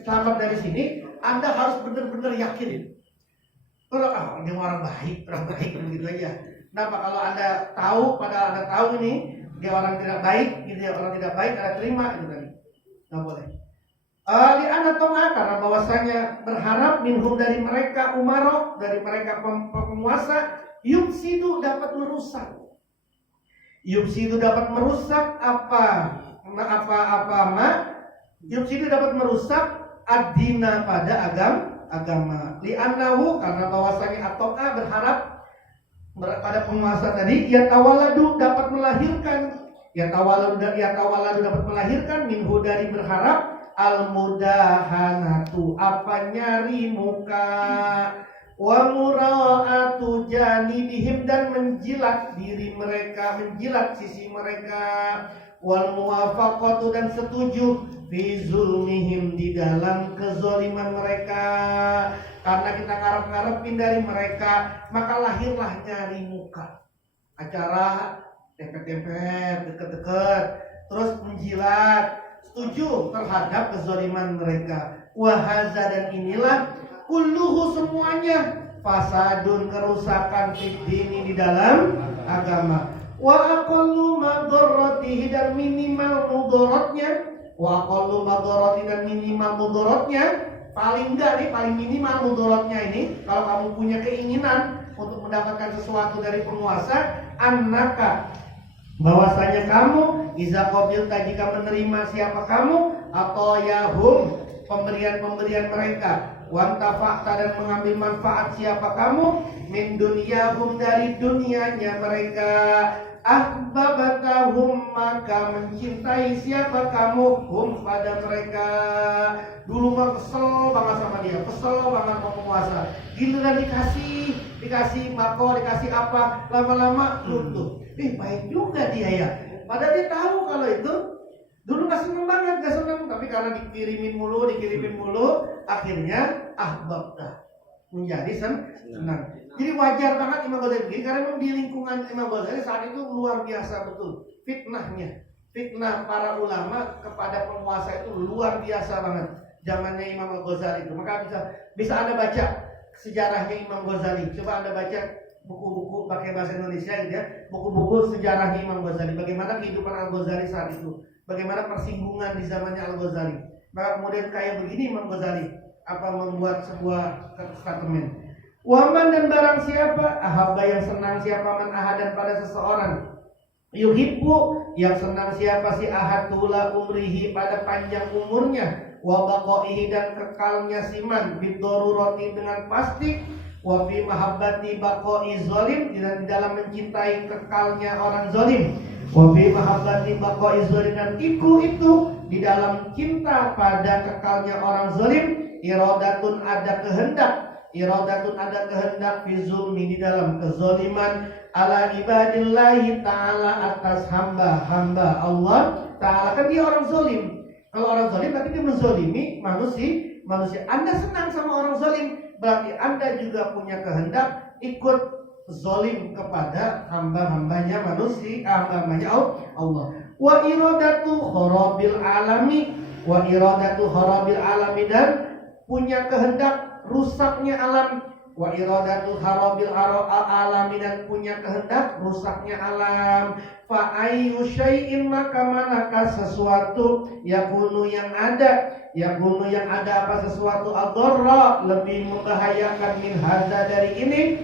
selamat dari sini, Anda harus benar-benar yakin. Kalau ini orang baik begitu aja. Kenapa kalau Anda tahu, padahal Anda tahu ini dia orang tidak baik, gitu ya, orang tidak baik Anda terima itu tadi. Nggak boleh. Li'anna toma karena bahwasanya berharap minhum dari mereka umaro, dari mereka penguasa, yufsidu dapat merusak. Yufsidu dapat merusak yufsidu dapat merusak ad-dina pada agama. Li'annahu karena bahwasanya at-to'a berharap pada penguasa tadi, yatawalladu dapat melahirkan, yatawalladu dapat melahirkan minhu dari berharap al-mudahanatu apa nyari muka, wa mura'atu janibihim dan menjilat diri mereka, menjilat sisi mereka, wal muwafaqatu dan setuju fi zulmihim di dalam kezaliman mereka. Karena kita ngarep-ngarepin dari mereka, maka lahirlah nyari muka, acara tempet-tempet, deket-deket, terus menjilat, setuju terhadap kezaliman mereka. Wahaza dan inilah kulluhu semuanya fasadun kerusakan fiddini di dalam agama. Wa aqallu madarratihi dan minimal mudaratnya. Wa aqallu madarrati dan minimal mudaratnya. Paling minimal mudaratnya ini, kalau kamu punya keinginan untuk mendapatkan sesuatu dari penguasa, annaka bahwasanya kamu iza qabilta jika menerima siapa kamu atau yahum pemberian mereka, wantafa'ta dan mengambil manfaat siapa kamu min dunyahum dari dunianya mereka, ahbabatahum maka mencintai siapa kamu hum pada mereka. Dulu mah kesel banget sama dia, kesel banget sama penguasa, giliran dikasih mako, dikasih apa, lama-lama runtuh. Baik juga dia ya, padahal dia tahu kalau itu dulu gak seneng banget, tapi karena dikirimin mulu, akhirnya ahbabta menjadi senang. Jadi wajar banget Imam Ghazali begini, karena memang di lingkungan Imam Ghazali saat itu luar biasa betul fitnahnya. Fitnah para ulama kepada penguasa itu luar biasa banget zamannya Imam Ghazali itu. Maka bisa Anda baca sejarahnya Imam Ghazali. Coba Anda baca buku-buku pakai bahasa Indonesia gitu ya, buku-buku sejarahnya Imam Ghazali. Bagaimana kehidupan Al-Ghazali saat itu, bagaimana persinggungan di zamannya Al-Ghazali. Maka kemudian kayak begini Imam Ghazali membuat sebuah statement. Waman dan barang siapa ahabba yang senang siapa man ahadan pada seseorang, yuhibbu yang senang siapa si ahad tula umrihi pada panjang umurnya, wa baqaihi dan kekalnya siman bidorurati dengan pasti, wa fi mahabbati baqai zalim dan di dalam mencintai kekalnya orang zalim, wa fi mahabbati baqai zalim dan itu di dalam cinta pada kekalnya orang zalim, iradatun ada kehendak fi zulmi di dalam kezaliman ala ibadillahi ta'ala atas hamba Allah ta'ala. Kan dia orang zalim. Kalau orang zalim berarti dia menzalimi manusia. Anda senang sama orang zalim, berarti Anda juga punya kehendak ikut zalim kepada hamba-hambanya manusia, hamba-hambanya Allah. Wa iradatu kharabil alami dan punya kehendak rusaknya alam. Wa iradatul harabil alami dan punya kehendak rusaknya alam. Fa ayyu syai'in maka manakah sesuatu yakunu yang ada apa sesuatu adarra lebih membahayakan min hadza dari ini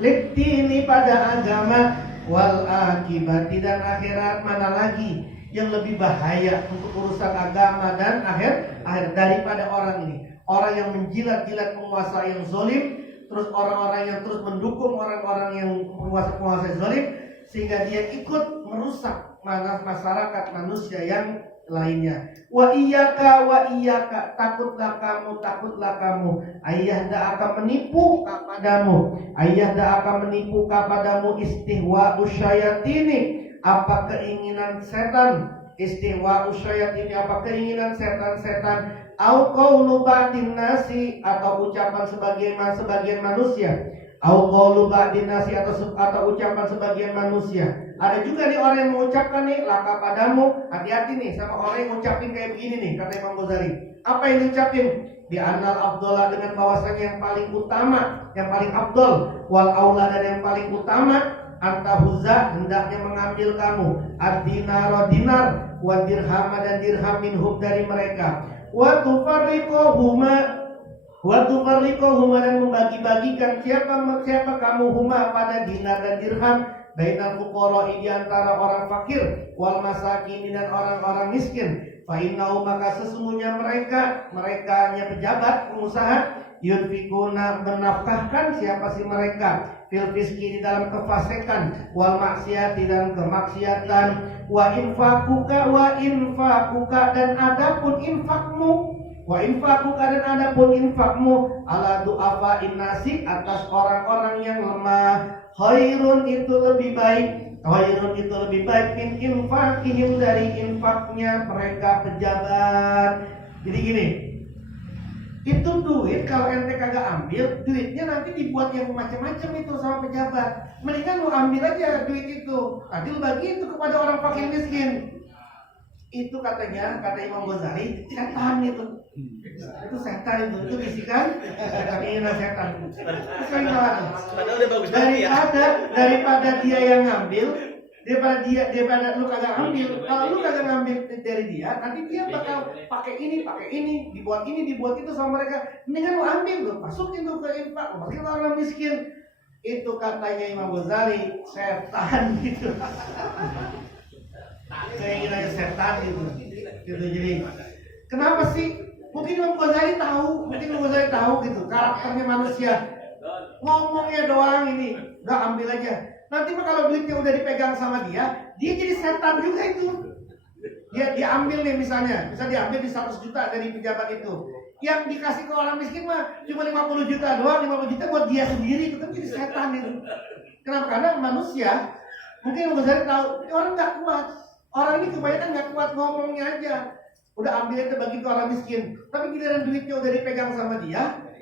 lidini pada agama wal akibati dan akhirat. Mana lagi yang lebih bahaya untuk urusan agama dan akhir daripada orang ini, orang yang menjilat-jilat penguasa yang zalim, terus orang-orang yang terus mendukung orang-orang yang penguasa zalim, sehingga dia ikut merusak masyarakat manusia yang lainnya. Wa iyyaka takutlah kamu ayyahda akan menipu kepadamu istihwa usyayatini apa keinginan setan, istihwa usyayatini apa keinginan setan-setan, au qaulu ba'din nasi atau ucapan sebagian manusia, au qaulu ba'din nasi atau ucapan sebagian manusia. Ada juga nih orang yang mengucapkan nih laka padamu, hati-hati nih sama orang yang mengucapin kayak begini nih, kata Imam Ghazali. Apa yang diucapin? Bi anal afdhala, dengan bahwasanya yang paling utama, yang paling afdal, wal aula dan yang paling utama, antahuzza hendaknya mengambil kamu, ad-dinar dinar, wa dirham dan dirham minhum dari mereka, wa tufarriquhuma dan membagi-bagikan siapa kamu huma pada dinar dan dirham, bainal fuqara di antara orang fakir, wal masakin dan orang-orang miskin. Fa innahu maka sesungguhnya mereka hanya pejabat pengusaha, yunfikuna menafkahkan siapa sih mereka, fil fiski di dalam kefasikan, wal maksiati dan kemaksiatan, wa infakuka dan adapun infakmu, ala du'afa innasi atas orang-orang yang lemah, khairun itu lebih baik min infakihim dari infaknya mereka pejabat. Jadi gini, itu duit kalau ente kagak ambil, duitnya nanti dibuat yang macam-macam itu sama pejabat. Mendingan lu ambil aja duit itu, nanti lu bagi itu kepada orang fakir miskin. Itu kata Imam Ghazali, setan itu setan itu bisikan keinginan setan. Daripada dia yang ngambil, daripada lu kagak ambil. Kalau lu kagak ngambil dari dia, nanti dia bakal pakai ini, dibuat itu sama mereka. Mendingan lu ambil, lu masukin tuh ke infak, lu masukin orang miskin. Itu katanya Imam Ghazali, setan gitu. Keinginannya setan gitu. Jadi kenapa sih? Mungkin Imam Ghazali tahu gitu karakternya manusia. Ngomongnya doang ini, udah ambil aja. Nanti mah kalau duitnya udah dipegang sama dia jadi setan juga itu. Dia diambil nih misalnya diambil di 100 juta dari pejabat itu. Yang dikasih ke orang miskin mah cuma 50 juta doang, 50 juta buat dia sendiri, itu kan jadi setan itu. Kenapa? Karena manusia, mungkin Imam Ghazali tahu, orang nggak kuat. Orang ini kebanyakan nggak kuat ngomongnya aja. Udah ambil itu bagi ke orang miskin. Tapi giliran duitnya udah dipegang sama dia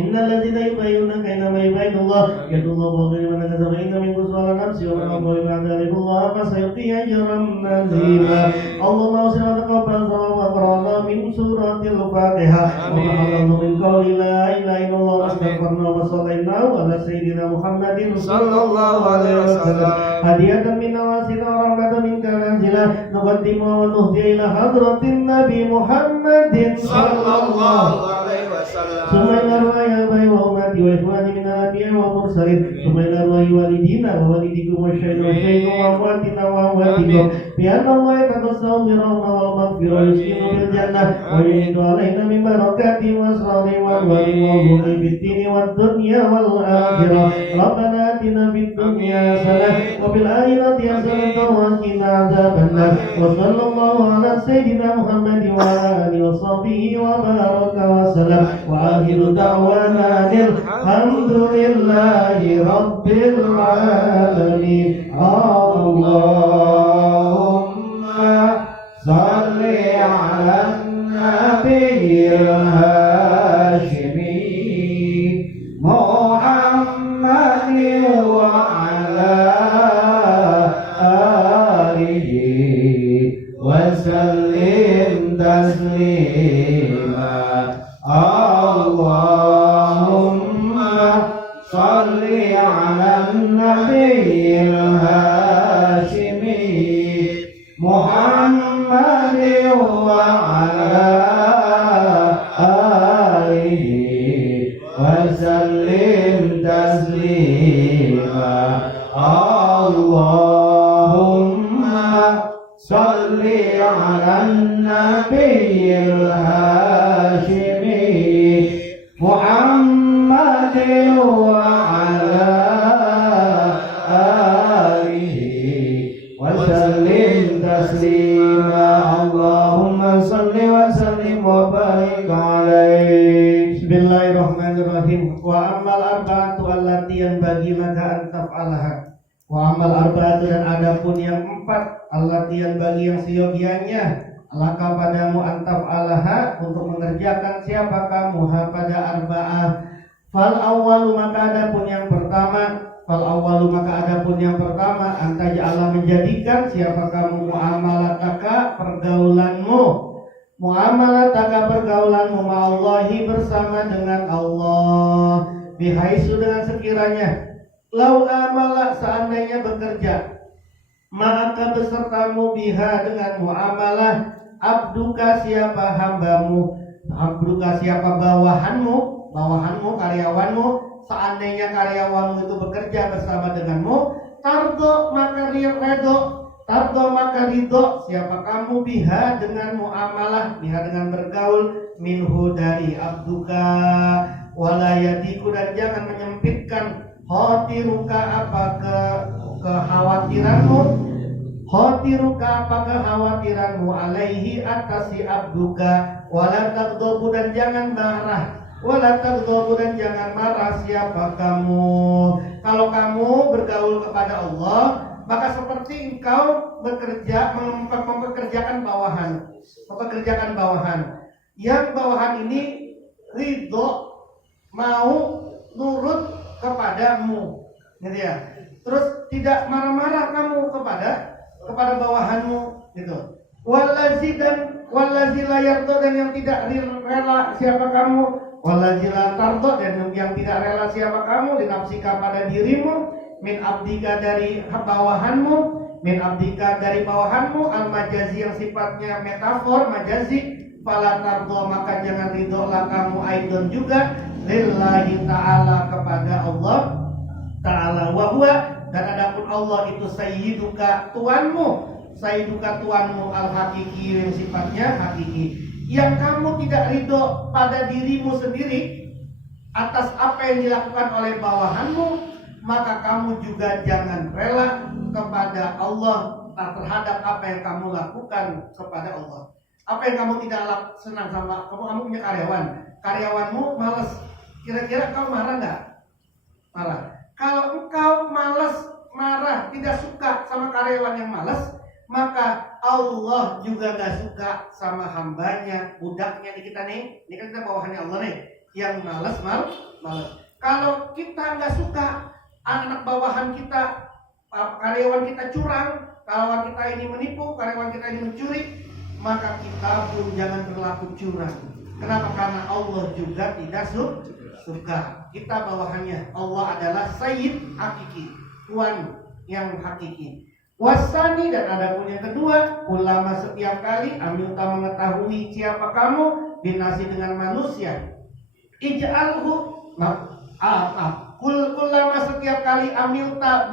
Innal ladzina yubayyunaka innama yubayyinullah yadullahu fawqa man kasaba inna minkum su'ala nafsi wa man qala ba'da dzalika fa sayu'ti ajran nazima. Allahumma salli wa taqabbal wa qara'na min suratil Fatihah wa ma'allahu min qawli la ilaha illallah wa astaghfirna wa sallallahu ala sayyidina Muhammadin sallallahu alaihi wasallam hadiyatan min nawasina wa rahmatan minka nazila nuqaddimu wa nuhdi ila hadratin nabi Muhammadin sallallahu alaihi wasallam. Ya bayi wa umati wa ikhwani min al-anbiya wa mursalin Sumailah ruhi walidina wa walidikum wa syaidu wa syaidu wa akhwatina wa akhwatikum Bi'an Allah yatakussaw birahma wal maghfirah yuskinu bil jannah wa yuhidu alaina min barakati wa asrari wa wali wa buhi bittini wa dunya wal akhirah Rabbana atina fid dunya hasanah wa bil akhirati hasanah wa qina adzabannar wa sallallahu ala sayyidina Muhammadin wa ala alihi wa sahbihi wa baraka wa salam wa akhiru دعوانا الحمد لله رب العالمين اللهم صل على النبي الهاشمي محمد وعلى آله وسلم تسليما اللهم صل على النبي الهاشمي محمد وعلى آله وسلم تسليما اللهم صل على النبي الهاشمي محمد وعلى آله وسلم تسليما اللهم صل وسلم وبارك عليه Bismillahirrahmanirrahim wa amal arba'atu allati yanbaghi laka an taf'alaha wa amal arba'atu dan adapun yang empat allati yanbaghi yang seyogianya laka padamu antaf alaha untuk mengerjakan siapa kamu pada arba'ah fal awwalu maka adapun yang pertama antaj Allah menjadikan siapa kamu muamalataka pergaulanmu ma'allahi bersama dengan Allah bihaisu dengan sekiranya lau amala seandainya bekerja maka besertamu biha dengan muamalah abduka siapa hambamu abduka siapa bawahanmu karyawanmu seandainya karyawanmu itu bekerja bersama denganmu tardo maka ridho siapa kamu biha dengan muamalah biha dengan bergaul minhu dari abduka walayatiku dan jangan menyempitkan khotiruka apa kekhawatiranmu alaihi atas si abduka wala tagdobu dan jangan marah siapa kamu. Kalau kamu bergaul kepada Allah maka seperti engkau mempekerjakan bawahan yang bawahan ini ridho mau nurut kepadamu gitu ya. Terus tidak marah-marah kamu kepada bawahanmu gitu. Wallazi la yardo dan yang tidak rela siapa kamu. Wallazi la tardo dan yang tidak rela siapa kamu linafsika pada dirimu min abdika dari bawahanmu al-majazi yang sifatnya metafor majazi fala tardo maka jangan ridholah kamu aidon juga lillahi ta'ala kepada Allah ta'ala wa huwa dan adapun Allah itu sayyiduka tuanmu al-hakiki yang sifatnya hakiki yang kamu tidak ridho pada dirimu sendiri atas apa yang dilakukan oleh bawahanmu maka kamu juga jangan rela kepada Allah terhadap apa yang kamu lakukan kepada Allah. Apa yang kamu tidak senang sama kamu punya karyawanmu malas, kira-kira kau marah nggak? Marah. Kalau engkau malas, marah, tidak suka sama karyawan yang malas, maka Allah juga nggak suka sama hambanya, budaknya nih kita nih. Ini kan kita bawahannya Allah nih. yang malas. Kalau kita nggak suka anak bawahan kita, karyawan kita curang, karyawan kita ini menipu, karyawan kita ini mencuri, maka kita pun jangan berlaku curang. Kenapa? Karena Allah juga tidak suka. Kita bawahannya. Allah adalah Sayyid hakiki, Tuhan yang hakiki. Wasani, dan ada pun yang kedua, ulama setiap kali amilta mengetahui siapa kamu binasi dengan manusia. Ij'alhu ulama setiap kali amilta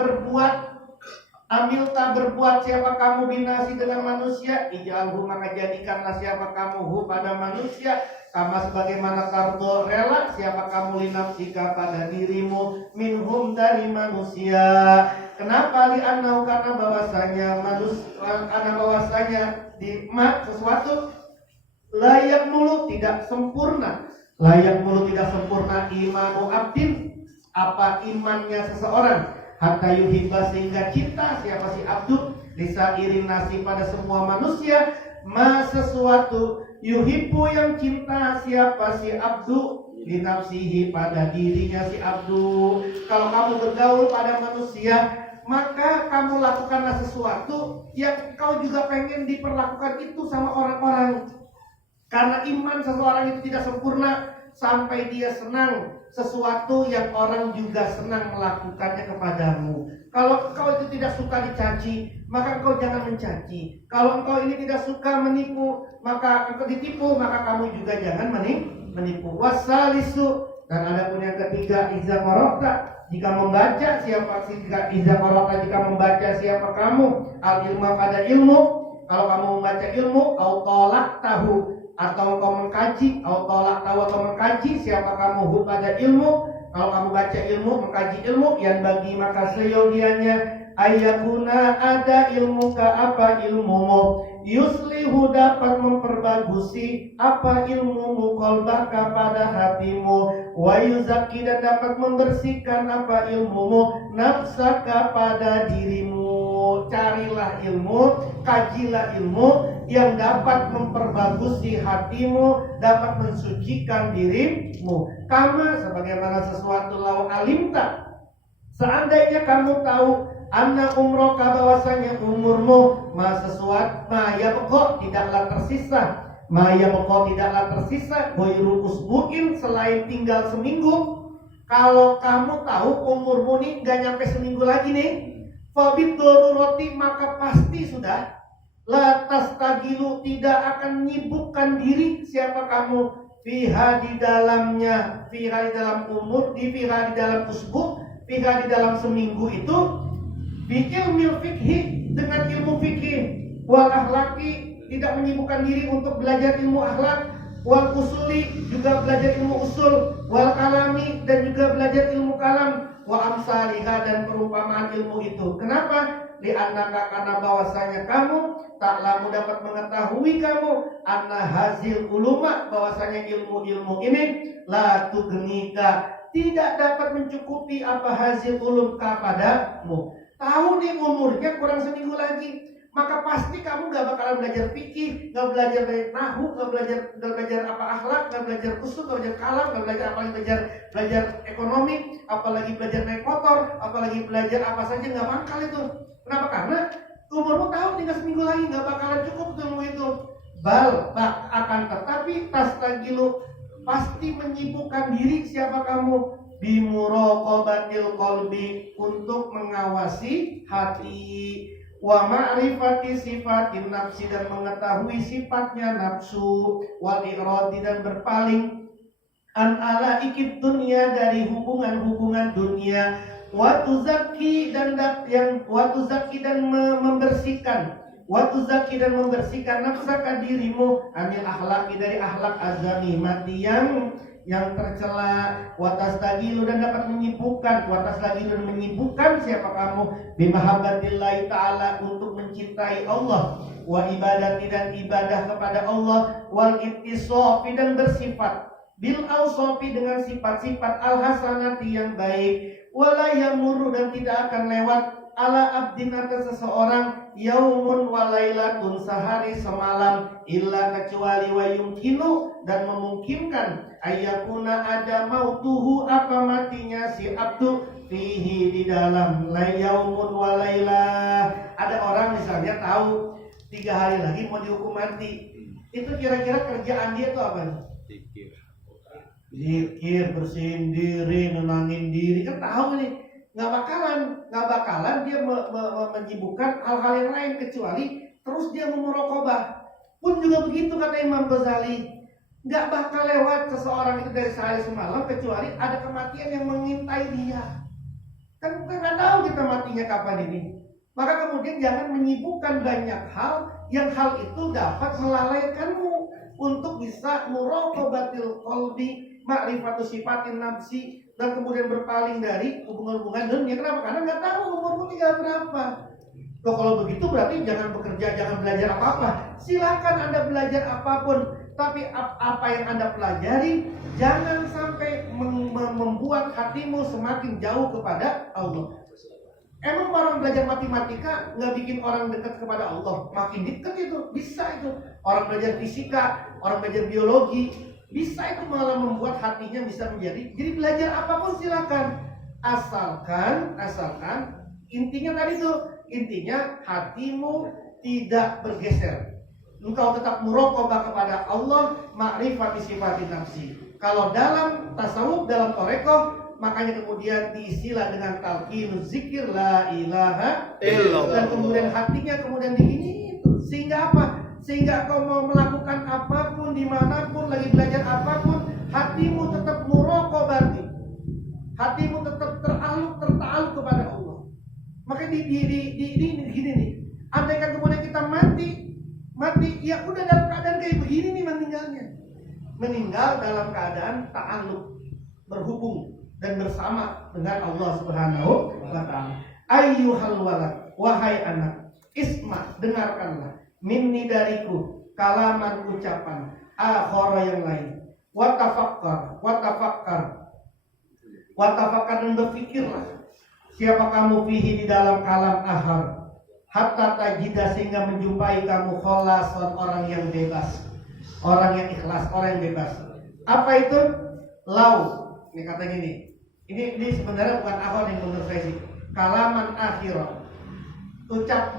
berbuat siapa kamu binasi dengan manusia, ij'alhu maka jadikanlah siapa kamu hu pada manusia, kama sebagaimana tardo rela siapa kamu linafsika pada dirimu minhum dari manusia. Kenapa? Li'annahu karena bahwasanya sesuatu layak mulu tidak sempurna. Layak mulu tidak sempurna imanu abdin, apa imannya seseorang, hatta yuhibba sehingga cinta siapa si abdu lisairin nasi pada semua manusia, sesuatu yuhibbu yang cinta siapa si abdu linafsihi pada dirinya si abdu. Kalau kamu bergaul pada manusia, maka kamu lakukanlah sesuatu yang kau juga pengen diperlakukan itu sama orang-orang. Karena iman seseorang itu tidak sempurna sampai dia senang sesuatu yang orang juga senang melakukannya kepadamu. Kalau engkau itu tidak suka dicaci, maka engkau jangan mencaci. Kalau engkau ini tidak suka menipu, maka engkau ditipu, maka kamu juga jangan menipu. Wasalisu, dan ada pun yang ketiga, iza qara'ta, jika membaca jika membaca siapa kamu al ilma pada ilmu, kalau kamu membaca ilmu, autolak tahu atau kau mengkaji, atau mengkaji siapa kamu pada ilmu. Kalau kamu baca ilmu, mengkaji ilmu, yang bagi maka seyogianya ayakuna ada ilmu ka apa ilmumu, yuslihu dapat memperbagusi apa ilmumu qalbaka pada hatimu, wa yuzaki dan dapat membersihkan apa ilmumu nafsaka pada dirimu. Carilah ilmu, kajilah ilmu yang dapat memperbagusi hatimu, dapat mensucikan dirimu. Kama sebagaimana sesuatu lau alimta, seandainya kamu tahu anna umroka bahwasanya umurmu sesuatu tidaklah tersisa goiru usbu'in selain tinggal seminggu. Kalau kamu tahu umurmu nih gak nyampe seminggu lagi nih, fabid doruroti maka pasti sudah latas tagilu tidak akan menyibukkan diri siapa kamu fiha di dalamnya, fiha di dalam umur, fiha di dalam usbu, fiha di dalam seminggu itu bi'ilmil fikhi dengan ilmu fikih, wal akhlaki tidak menyibukkan diri untuk belajar ilmu akhlak, wal usuli juga belajar ilmu usul, wal kalami dan juga belajar ilmu kalam, wa amsalihha dan perumpamaan ilmu itu. Kenapa? Li'annaka karena bahwasanya kamu ta'lamu dapat mengetahui kamu anna hazil uluma bahwasanya ilmu-ilmu ini la tugnika tidak dapat mencukupi apa hazil ulum kepadamu. Tahu nih umurnya kurang seminggu lagi, maka pasti kamu gak bakalan belajar fikih, gak belajar nahu, gak belajar apa akhlak, gak belajar usul, gak belajar kalam, gak belajar apalagi belajar ekonomi, apalagi belajar naik motor, apalagi belajar apa saja gak bakal itu. Kenapa? Karena umurmu tahu tinggal seminggu lagi, gak bakalan cukup ilmu itu. Akan tetapi tastagilu pasti menyibukkan diri siapa kamu bimuraqabatil qalbi untuk mengawasi hati, wa ma'rifati sifatin nafsi dan mengetahui sifatnya nafsu, wal iradi dan berpaling an ala ikid dunia dari hubungan-hubungan dunia, wa tuzakki dan membersihkan nafsaka dirimu anil akhlaki dari akhlak azami mati yang tercela, watastagilu dan dapat menyibukkan siapa kamu bimahabbatillahi ta'ala untuk mencintai Allah, wa ibadati dan ibadah kepada Allah, wal ittisofi dan bersifat bil awsofi dengan sifat-sifat al hasanati yang baik, wala yamuru dan tidak akan lewat ala abdin atas seseorang yaumun walailatun sehari semalam illa kecuali wa yumkinu dan memungkinkan ayakuna ada mautuhu apa matinya si abdu fihi di dalam yaumun walailah. Ada orang misalnya tahu 3 hari lagi mau dihukum mati, itu kira-kira kerjaan dia tuh apa? Zikir, bersihin diri, nenangin diri, kan tahu nih nggak bakalan dia menyibukkan hal-hal yang lain kecuali terus dia memuraqabah. Pun juga begitu kata Imam Ghazali, nggak bakal lewat seseorang itu dari sehari semalam kecuali ada kematian yang mengintai dia. Kan kita nggak tahu kita matinya kapan ini. Maka kemudian jangan menyibukkan banyak hal yang hal itu dapat melalaikanmu untuk bisa muraqabatil qalbi, ma'rifatu sifatin nafsi, dan kemudian berpaling dari hubungan-hubungan dunia. Kenapa? Karena nggak tahu umurmu tinggal berapa. Loh, kalau begitu berarti jangan bekerja, jangan belajar apa-apa. Silakan Anda belajar apapun, tapi apa yang Anda pelajari jangan sampai membuat hatimu semakin jauh kepada Allah. Emang orang belajar matematika nggak bikin orang dekat kepada Allah? Makin dekat itu, bisa itu. Orang belajar fisika, orang belajar biologi, bisa itu malah membuat hatinya bisa menjadi. Jadi belajar apapun silakan, asalkan intinya tadi tuh, intinya hatimu tidak bergeser. Engkau tetap muraqabah kepada Allah, ma'rifati sifatin nafsi. Kalau dalam tasawuf, dalam thariqah, makanya kemudian diisilah dengan talqinuz zikir la ilaha illallah, dan kemudian hatinya kemudian digini itu. Sehingga apa? Sehingga kau mau melakukan apapun, dimanapun, lagi belajar apapun, hatimu tetap muraqabati, hatimu tetap tertaluk kepada Allah. Maka di gini nih, andaikan kemudian kita mati, ya udah dalam keadaan kayak begini nih meninggalnya, meninggal dalam keadaan ta'alluq, berhubung dan bersama dengan Allah Subhanahu wa ta'ala. Ayyuhal walad, wahai anak, isma, dengarkanlah, minni dariku, kalaman ucapan, akhara yang lain, watafakkar dan berfikirlah siapa kamu fihi di dalam kalam ahar, hatta tajida sehingga menjumpai kamu kholason, orang yang bebas, orang yang ikhlas, orang yang bebas. Apa itu? Lau. Ini kata gini, ini sebenarnya bukan akhir yang menurut saya sih, kalaman akhirah.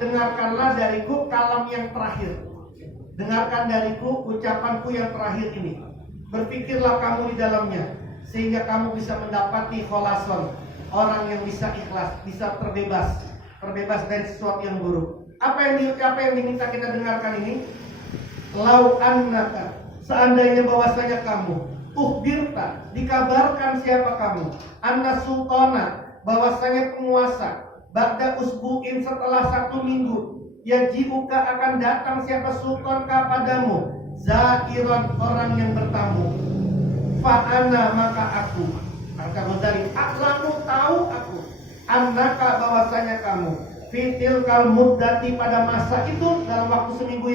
Dengarkanlah dariku kalam yang terakhir. Dengarkan dariku ucapanku yang terakhir ini. Berpikirlah kamu di dalamnya sehingga kamu bisa mendapati kholason, orang yang bisa ikhlas, bisa terbebas dari sesuatu yang buruk. Apa yang diminta kita dengarkan ini? Lau annaka, seandainya bahwasanya kamu, ukhbirta, dikabarkan siapa kamu, anna sultana, bahwasanya penguasa, ba'da usbu'in, setelah 1 minggu, yaji'uka, akan datang siapa sultan kepadamu, zairan, orang yang bertamu, fa'ana, maka aku, kata Ghazali, aklamu, tahu aku, annaka, bahwasanya kamu, fitil kal muddati, pada masa itu, dalam waktu seminggu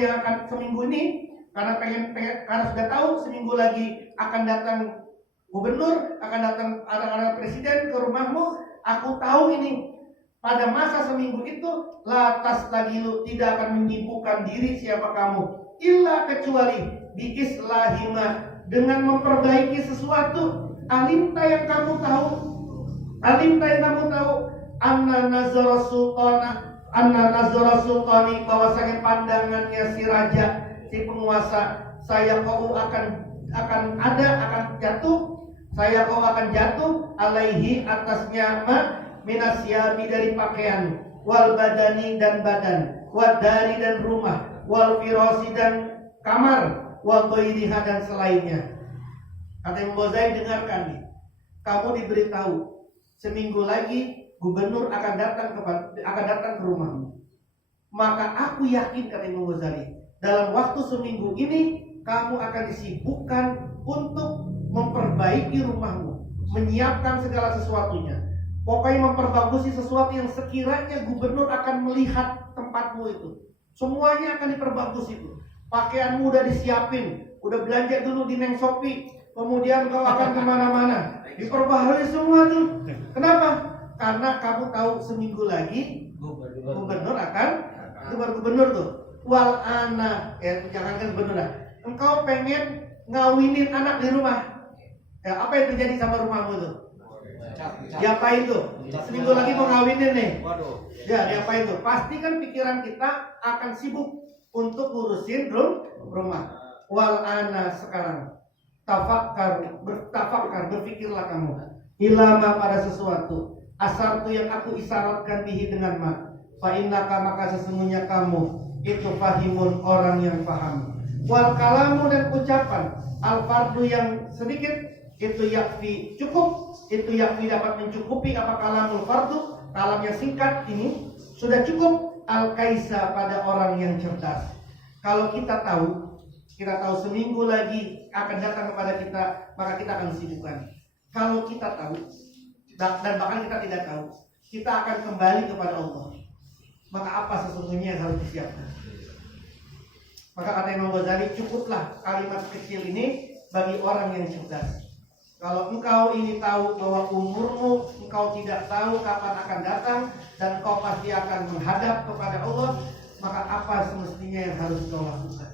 ini, karena sudah tahu seminggu lagi akan datang gubernur, akan datang ada presiden ke rumahmu. Aku tahu ini, pada masa seminggu itu, latas lagi lu tidak akan menyibukkan diri siapa kamu, illa kecuali biislahima, dengan memperbaiki sesuatu. Alimta yang kamu tahu, anna nazara sultani, bahwasanya pandangannya si raja, si penguasa, saya kau akan jatuh alaihi, atasnya minasyabi, dari pakaian, wal badani, dan badan, wal dari, dan rumah, wal firosi, dan kamar, wal ghairiha, dan selainnya. Kata Imam Ghazali, dengarkan nih, kamu diberitahu seminggu lagi gubernur akan datang ke rumahmu. Maka aku yakin, kata Imam Ghazali, dalam waktu seminggu ini kamu akan disibukkan untuk memperbaiki rumahmu, menyiapkan segala sesuatunya. Pokoknya memperbagusi sesuatu yang sekiranya gubernur akan melihat tempatmu itu. Semuanya akan diperbagus itu. Pakaianmu udah disiapin, udah belanja dulu di Neng Shopee, kemudian kau akan kemana-mana, diperbaharui semua tuh. Kenapa? Karena kamu tahu seminggu lagi gubernur akan itu baru gubernur tuh. Wal anak jangankan gubernur lah. Engkau pengen ngawinin anak di rumah. Apa yang terjadi sama rumahmu tuh? Diapain tuh? Seminggu lagi mau ngawinin nih. Ya, diapain tuh? Pasti kan pikiran kita akan sibuk untuk ngurusin rumah. Wal ana sekarang bertafakar, berpikirlah kamu. Ilama pada sesuatu. Asal tuh yang aku isyaratkan bihi dengan ma. Fa innaka maka sesungguhnya kamu itu fahimun orang yang paham. Wal kalamu dan ucapan al fardu yang sedikit itu yakfi cukup, itu yakfi dapat mencukupi apa kalamul fardu, kalam yang singkat ini sudah cukup al kaisa pada orang yang cerdas. Kalau kita tahu seminggu lagi akan datang kepada kita, maka kita akan disibukkan. Kalau kita tahu dan bahkan kita tidak tahu, kita akan kembali kepada Allah. Maka apa sesungguhnya yang harus disiapkan? Maka kata Imam Ghazali, cukuplah kalimat kecil ini bagi orang yang cerdas. Kalau engkau ini tahu bahwa umurmu, engkau tidak tahu kapan akan datang dan engkau pasti akan menghadap kepada Allah, maka apa semestinya yang harus kau lakukan?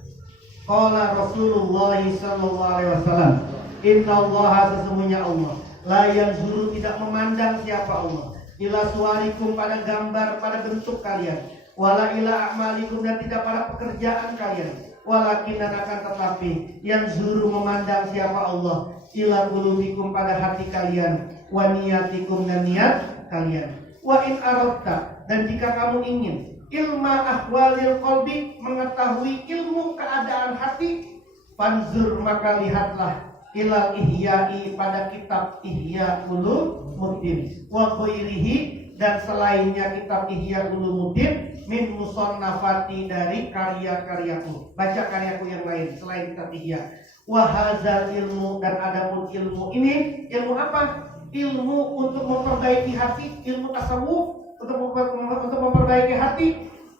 Qala Rasulullah sallallahu alaihi wasallam, inna Allah sesungguhnya Allah, la yanzuru tidak memandang siapa Allah, ila suwarikum pada gambar, pada bentuk kalian, wala ila a'malikum dan tidak pada pekerjaan kalian, walakin dan akan tetapi yang zuru memandang siapa Allah, ila qulubikum pada hati kalian, wa niyatikum dan niat kalian. Wa in aradta dan jika kamu ingin ilma ahwalil qalbi mengetahui ilmu keadaan hati, fanzur maka lihatlah ilal ihya'i pada kitab Ihya Ulumuddin wa ghairihi dan selainnya kitab Ihya Ulumuddin min musannafati dari karya-karyaku, baca karyaku yang lain selain kitab Ihya. Wa hadzal ilmu dan adapun ilmu ini, ilmu apa? Ilmu untuk memperbaiki hati, ilmu tasawuf untuk memperbaiki hati.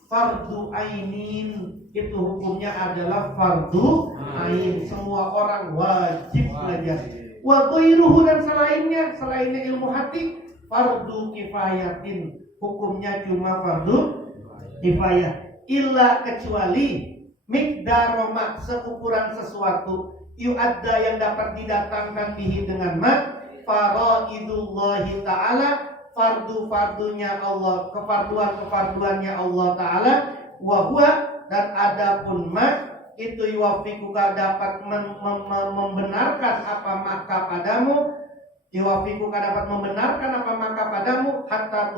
Fardu ainin itu hukumnya adalah fardu ain, semua orang wajib belajar. Wa ghairuhu dan selainnya ilmu hati fardu kifayatin, hukumnya cuma fardu kifayah. Illa kecuali miqdaroma seukuran sesuatu yu'adda yang dapat didatangkan bihi dengan ma faraidullahi ta'ala, fardu-fardunya Allah, kefarduan-kefarduannya Allah Ta'ala, wa huwa dan adapun ma itu yuwafiquka dapat membenarkan apa maka padamu, yuwafiquka dapat membenarkan apa maka padamu, hatta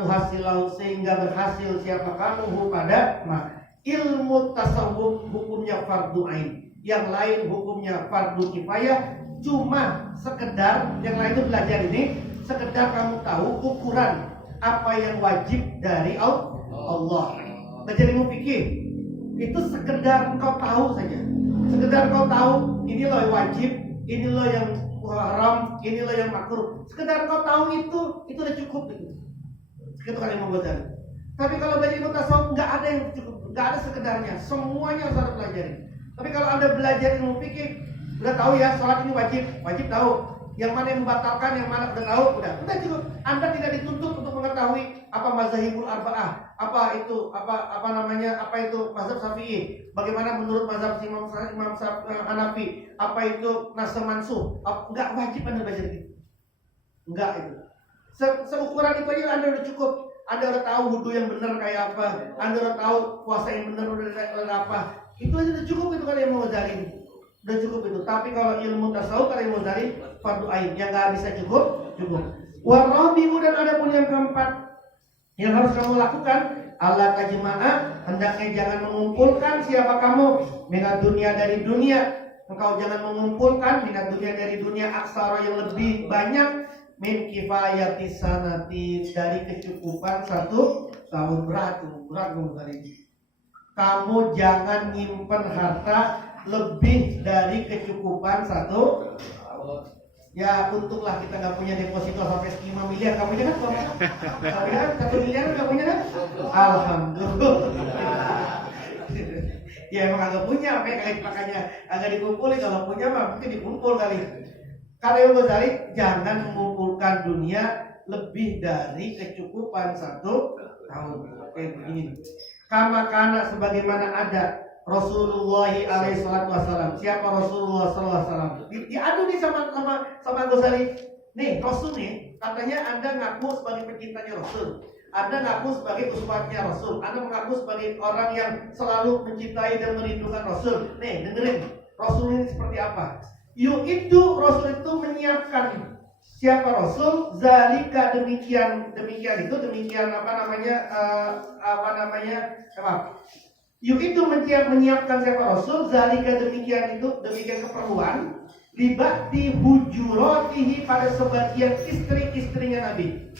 tuhasilahu sehingga berhasil siapa kamu pada ma. Ilmu tasawuf hukumnya fardu ain, yang lain hukumnya fardu kifayah. Cuma sekedar yang lain itu belajar ini sekedar kamu tahu ukuran apa yang wajib dari Allah. Belajar ilmu fikih itu sekedar engkau tahu saja, sekedar engkau tahu ini loh yang wajib, ini loh yang haram, ini loh yang makruh. Sekedar engkau tahu itu udah cukup itu. Itu kan yang membuat. Tapi kalau belajar ilmu tasawuf nggak ada yang cukup, nggak ada sekedarnya, semuanya harus ada pelajari. Tapi kalau Anda belajar ilmu fikih, udah tahu ya sholat ini wajib tahu. Yang mana yang membatalkan, yang mana udah tahu, udah cukup. Anda tidak dituntut untuk mengetahui apa mazhabul arba'ah, apa itu mazhab Syafi'i, bagaimana menurut mazhab Imam Hanafi, apa itu nas mansuh. Enggak wajib Anda belajar itu. Enggak itu. Seukuran itu aja Anda udah cukup. Anda udah tahu wudu yang benar kayak apa, Anda udah tahu puasa yang benar udah apa. Itu aja udah cukup itu kan yang mau jalin. Udah cukup itu. Tapi kalau ilmu tasawuf, kalau ilmu dari fardu ain yang nggak bisa cukup. Warabiu dan ada pun yang keempat yang harus kamu lakukan, Allah tajma'a, hendaknya jangan mengumpulkan siapa kamu minat dunia dari dunia. Engkau jangan mengumpulkan minat dunia dari dunia aksara yang lebih banyak min kifayati sanati dari kecukupan 1 tahun. Berat tadi. Kamu jangan nyimpen harta lebih dari kecukupan 1 tahun. Ya untunglah kita nggak punya deposito sampai 5 miliar. Kamu punya kan? Kamu kan 1 miliar nggak punya kan? Alhamdulillah. Ya emang agak punya, makanya agak dikumpulin. Kalau punya mah mungkin dikumpul kali. Kata Imam Ghazali, jangan mengumpulkan dunia lebih dari kecukupan 1 tahun. Kayak begini. Kama kana sebagaimana ada Rasulullah alaihi salatu wasallam. Siapa Rasulullah sallallahu alaihi wasallam? Diadu nih sama Ghazali. Nih Rasul nih, katanya Anda ngaku sebagai pencintanya Rasul. Anda ngaku sebagai uswatnya Rasul. Anda mengaku sebagai orang yang selalu mencintai dan merindukan Rasul. Nih, dengerin. Rasul ini seperti apa? Itu Rasul itu menyiapkan siapa Rasul? Zalika demikian itu menyiapkan siapa Rasul? Zalika demikian keperluan libati hujuratihi pada sebagian istri-istrinya Nabi.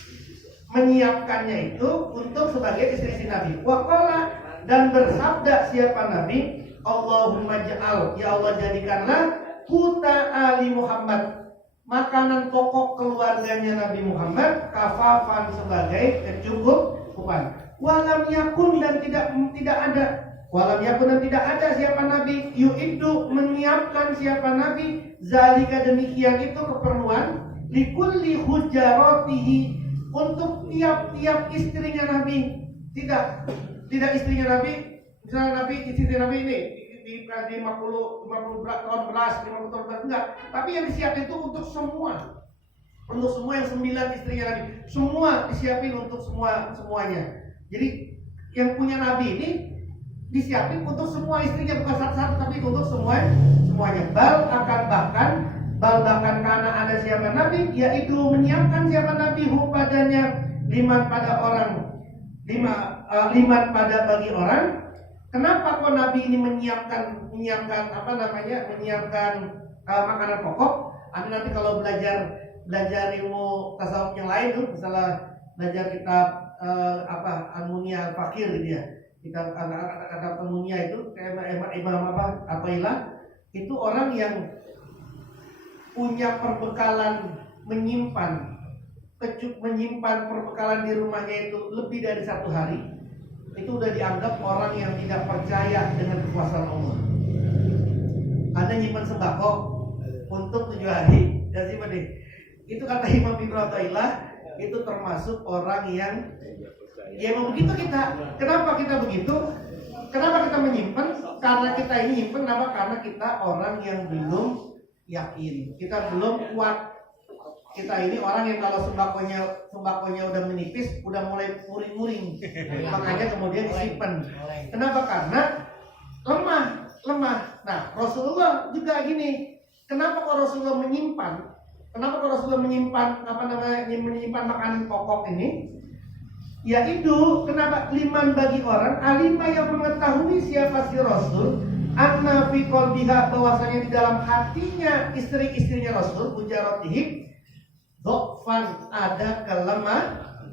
Menyiapkannya itu untuk sebagai istri-istri Nabi. Waqala dan bersabda siapa Nabi? Allahumma ja'al, ya Allah jadikanlah kuta ali Muhammad, makanan pokok keluarganya Nabi Muhammad, kafafan sebagai kecukupan. Walam yakun dan tidak ada siapa Nabi yu'idu menyiapkan siapa Nabi zalika demikian itu keperluan likulli hujaratihi untuk tiap-tiap istrinya Nabi. Tidak istrinya Nabi, misalnya istri Nabi ini di 50 tahun beras, 50 tahun beras, enggak. Tapi yang disiapin itu untuk semua yang 9 istrinya Nabi, semua disiapin untuk semuanya. Jadi yang punya Nabi ini disiapin untuk semua istrinya, bukan satu-satu tapi untuk semuanya. Bahkan karena ada siapa Nabi, yaitu menyiapkan siapa Nabi padanya liman pada bagi orang. Kenapa kok Nabi ini menyiapkan makanan pokok? Anda nanti kalau belajar ilmu tasawuf yang lain tuh, misalnya belajar kitab Al-Munia Al-Fakir gitu ya. Kitab Al-Munia itu Imam Athaillah itu orang yang punya perbekalan menyimpan perbekalan di rumahnya itu lebih dari 1 hari, itu udah dianggap orang yang tidak percaya dengan kekuasaan Allah. Ada nyimpan sembako untuk 7 hari, dan simpan deh. Itu kata Imam Ibnu Athaillah, itu termasuk orang yang ya memang begitu kita. Kenapa kita begitu? Kenapa kita menyimpan? Karena kita ini nyimpan, kenapa? Karena kita orang yang belum yakin, kita belum kuat. Kita ini orang yang kalau sembakonya udah menipis, udah mulai muring-muring, makanya kemudian disimpan. Kenapa? Karena lemah. Nah, Rasulullah juga gini. Kenapa kok Rasulullah menyimpan? Menyimpan makanan pokok ini? Yaitu kenapa? Liman bagi orang alima yang mengetahui siapa si Rasul, anna fi qalbiha, bahwasanya di dalam hatinya istri-istrinya Rasul hujaratihim dhofan, ada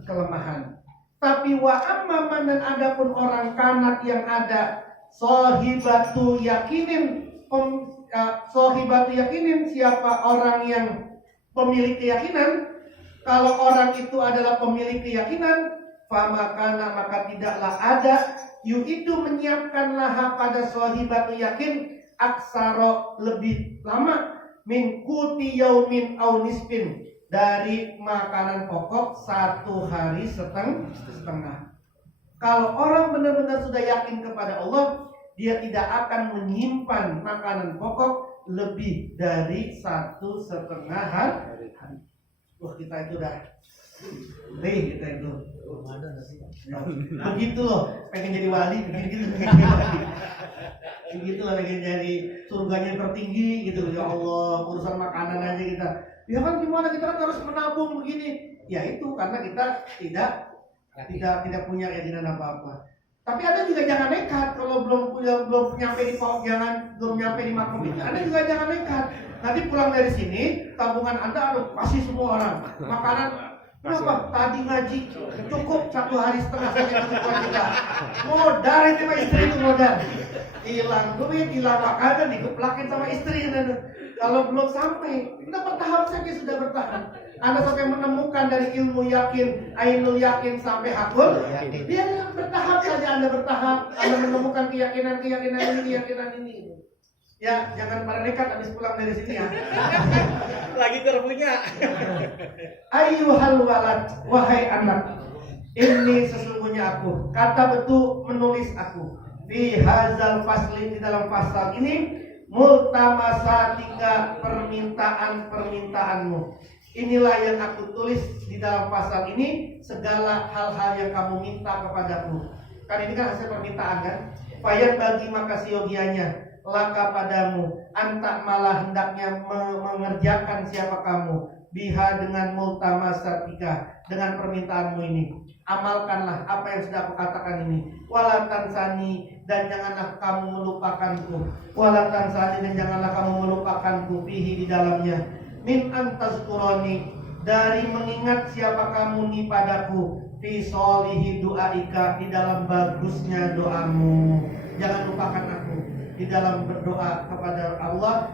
kelemahan. Tapi wa amman, dan adapun orang kanat yang ada sohibatu yakinin, siapa orang yang pemilik keyakinan. Kalau orang itu adalah pemilik keyakinan, famakana, maka tidaklah ada itu menyiapkan laha pada sohibatu yakin aksaro, lebih lama, min kuti yaumin au nisfin, dari makanan pokok 1 hari setengah. Kalau orang benar-benar sudah yakin kepada Allah, dia tidak akan menyimpan makanan pokok lebih dari 1,5 hari. Wah, kita itu udah kita itu begitu loh, pengen jadi wali, begitu loh, pengen jadi surganya yang tertinggi gitu. Ya Allah, urusan makanan aja kita. Ya kan gimana, kita kan harus menabung begini. Ya itu karena kita tidak punya keyakinan apa-apa. Tapi Anda juga jangan nekat kalau belum nyampe di pokok, belum nyampe di makam itu. Anda juga jangan nekat. Nanti pulang dari sini, tabungan Anda kasih semua orang makanan. Kenapa? Tadi ngaji cukup 1,5 hari saja kebutuhan kita. Modal itu sama istri itu modal. Hilang duit, hilang makanan, dikeplakin sama istri. Kalau belum sampai, kita bertahap saja, sudah bertahap. Anda sampai menemukan dari ilmu yakin, ainul yakin sampai hakul. Dia bertahap saja, Anda bertahap. Anda menemukan keyakinan ini. Ya, jangan pada nekat habis pulang dari sini ya. Lagi terpunya. Ayyuhal walad, wahai anak, ini sesungguhnya aku, kata betul menulis aku. Fi hazal fasli, di dalam pasal ini, multamasatika, permintaan-permintaanmu. Inilah yang aku tulis di dalam pasal ini, segala hal-hal yang kamu minta kepadaku. Kan ini kan hasil permintaan kan? Fayat bagi maka siogianya laka padamu, antak malah hendaknya mengerjakan siapa kamu, biha dengan multamasatika, dengan permintaanmu ini. Amalkanlah apa yang sudah aku katakan ini. Walatan sani, dan janganlah kamu melupakanku. Walatan sani, dan janganlah kamu melupakanku fihi, di dalamnya. Min antazkuroni, dari mengingat siapa kamu ni padaku, fi solihi du'aika, di dalam bagusnya doamu. Jangan lupakan aku di dalam berdoa kepada Allah,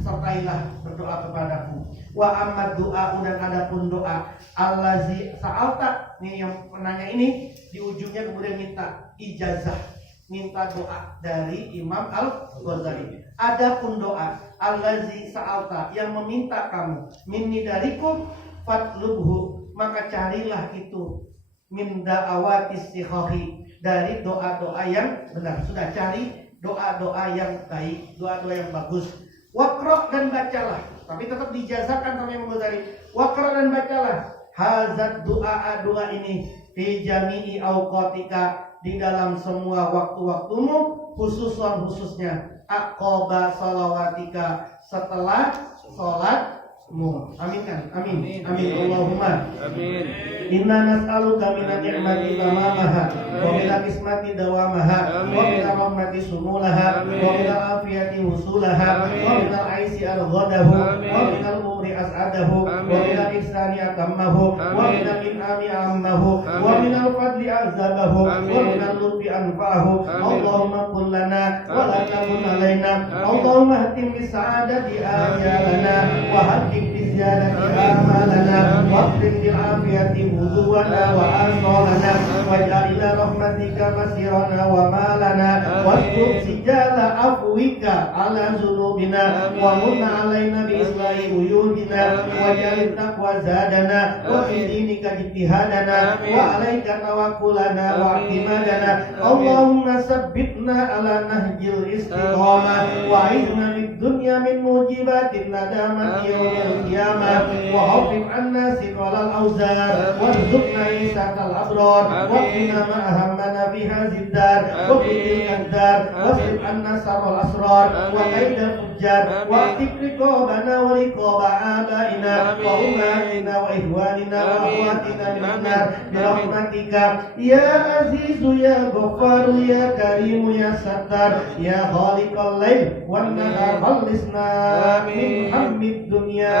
sertailah berdoa kepadaku. Wa ammad doa, dan adapun doa allazi sa'alta, nih yang penanya ini di ujungnya kemudian minta ijazah, minta doa dari Imam Al-Ghazali. Adapun doa allazi sa'alta, yang meminta kamu, minni dariku, fatlubhu, maka carilah itu, min da'awatis sikhahi, dari doa-doa yang benar. Sudah cari doa-doa yang baik, doa-doa yang bagus. Waqra, dan bacalah, tapi tetap dijazakan sama Imam Ghazali. Waqra, dan bacalah hazat doa ini fi jami'i awqatika, di dalam semua waktu-waktumu, khususnya aqaba salawatika, setelah salatmu. Amin kan? Amin. Amin. Allahumma amin. Inna nas'aluka minan ni'mati tamamaha, wa minal ismati dawamaha, wa minal rahmati sumulaha, wa minal afiyati husulaha, wa minal aisi al-ghadahu, wa minal umri as'adahu, wa minal ihsani atammahu, wa minal in'ami ammahu, wa minal fadli azabahu, wa minal lutfi anfa'ahu. Allahumma kun lana wa la takun alaina. Allahumma hatim bis sa'adati ajalana, wa hakim bis ziyadati amalana, wa hatim bil afiyati wudu'ana wa asolana, waj'al ila rahmatika masirana wa malana, wasbuk sijala afwika ala zunubina, wa munna alaina bi islahi uyubina, waj'al taqwa zadana, wa fi dinika jitihadana, wa alaika tawakkulana wa imadana. Allahumma sabbitna ala nahjil istiqamah, wa izna fid dunya min mujibatin nadamati yawmil qiyamah, wa hafif anna siqalal awzar, warzuqna isatal abrar, wa qina ma ahammana fi hadzal dar, wa qil kadar, wasrif anna sarral asrar, wa kaidal fujjar, wa tiqriqabana wa riqaba abaina wa ummatina wa ihwanina wa akhwatina minan nar bi rahmatika ya azizu ya ghaffaru ya karimu ya sattar ya khaliqal lail wan nahar, khalisna min hammid dunya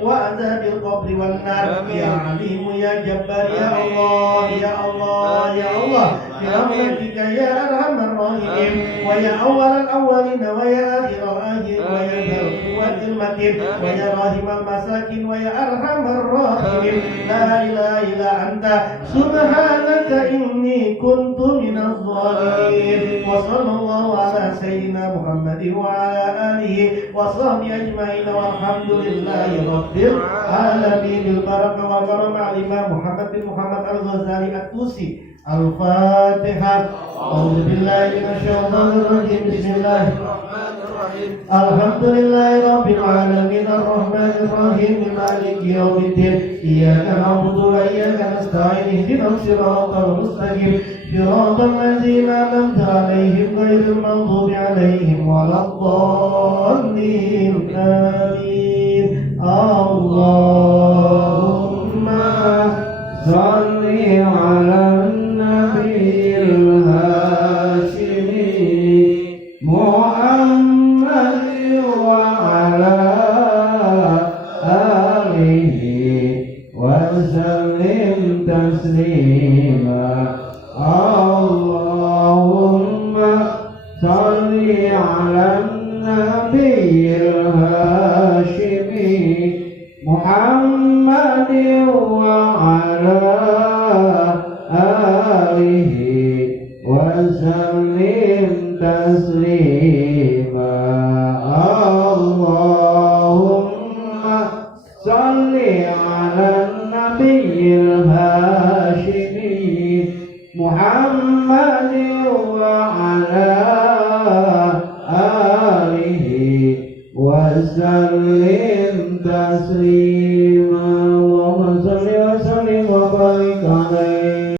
wa adzabil qabri wan nar ya alimu ya jabbar ya Allah ya Allah ya Allah bi rahmatika ya arhamar rahimin, wa ya awwalal awwalin wa ya akhiral akhirin, wa ya dzal quwwatil matin, wa ya rahimal masakin, wa ya arhamar rahimin. La ilaha illa anta subhanaka inni kuntu minadh dhalimin. Wa sallallahu ala sayyidina Muhammadin wa ala alihi wa sahbihi ajma'in, walhamdulillahi rabbil alamin. Bil barakah wa karama al-Imam Muhammad bin Muhammad Al-Ghazali At-Tusi. Al-Fatihah. A'udzu billahi minasy syaithanir rajim. Bismillahirrahmanirrahim. Alhamdulillahi rabbil alamin, arrahmanir rahim, maliki yaumiddin. Iyyaka na'budu wa iyyaka nasta'in. Ihdinas siratal mustaqim. Siratal ladzina an'amta 'alaihim ghairil maghdubi 'alaihim waladdallin. Amin. Allahumma shalli 'alan nabiyil hashimi Muhammad wa 'ala alihi wa sallim taslima. Allahumma shalli 'alan nabiyil hashimi Muhammad wa 'ala alihi wa sallim taslima. As'alu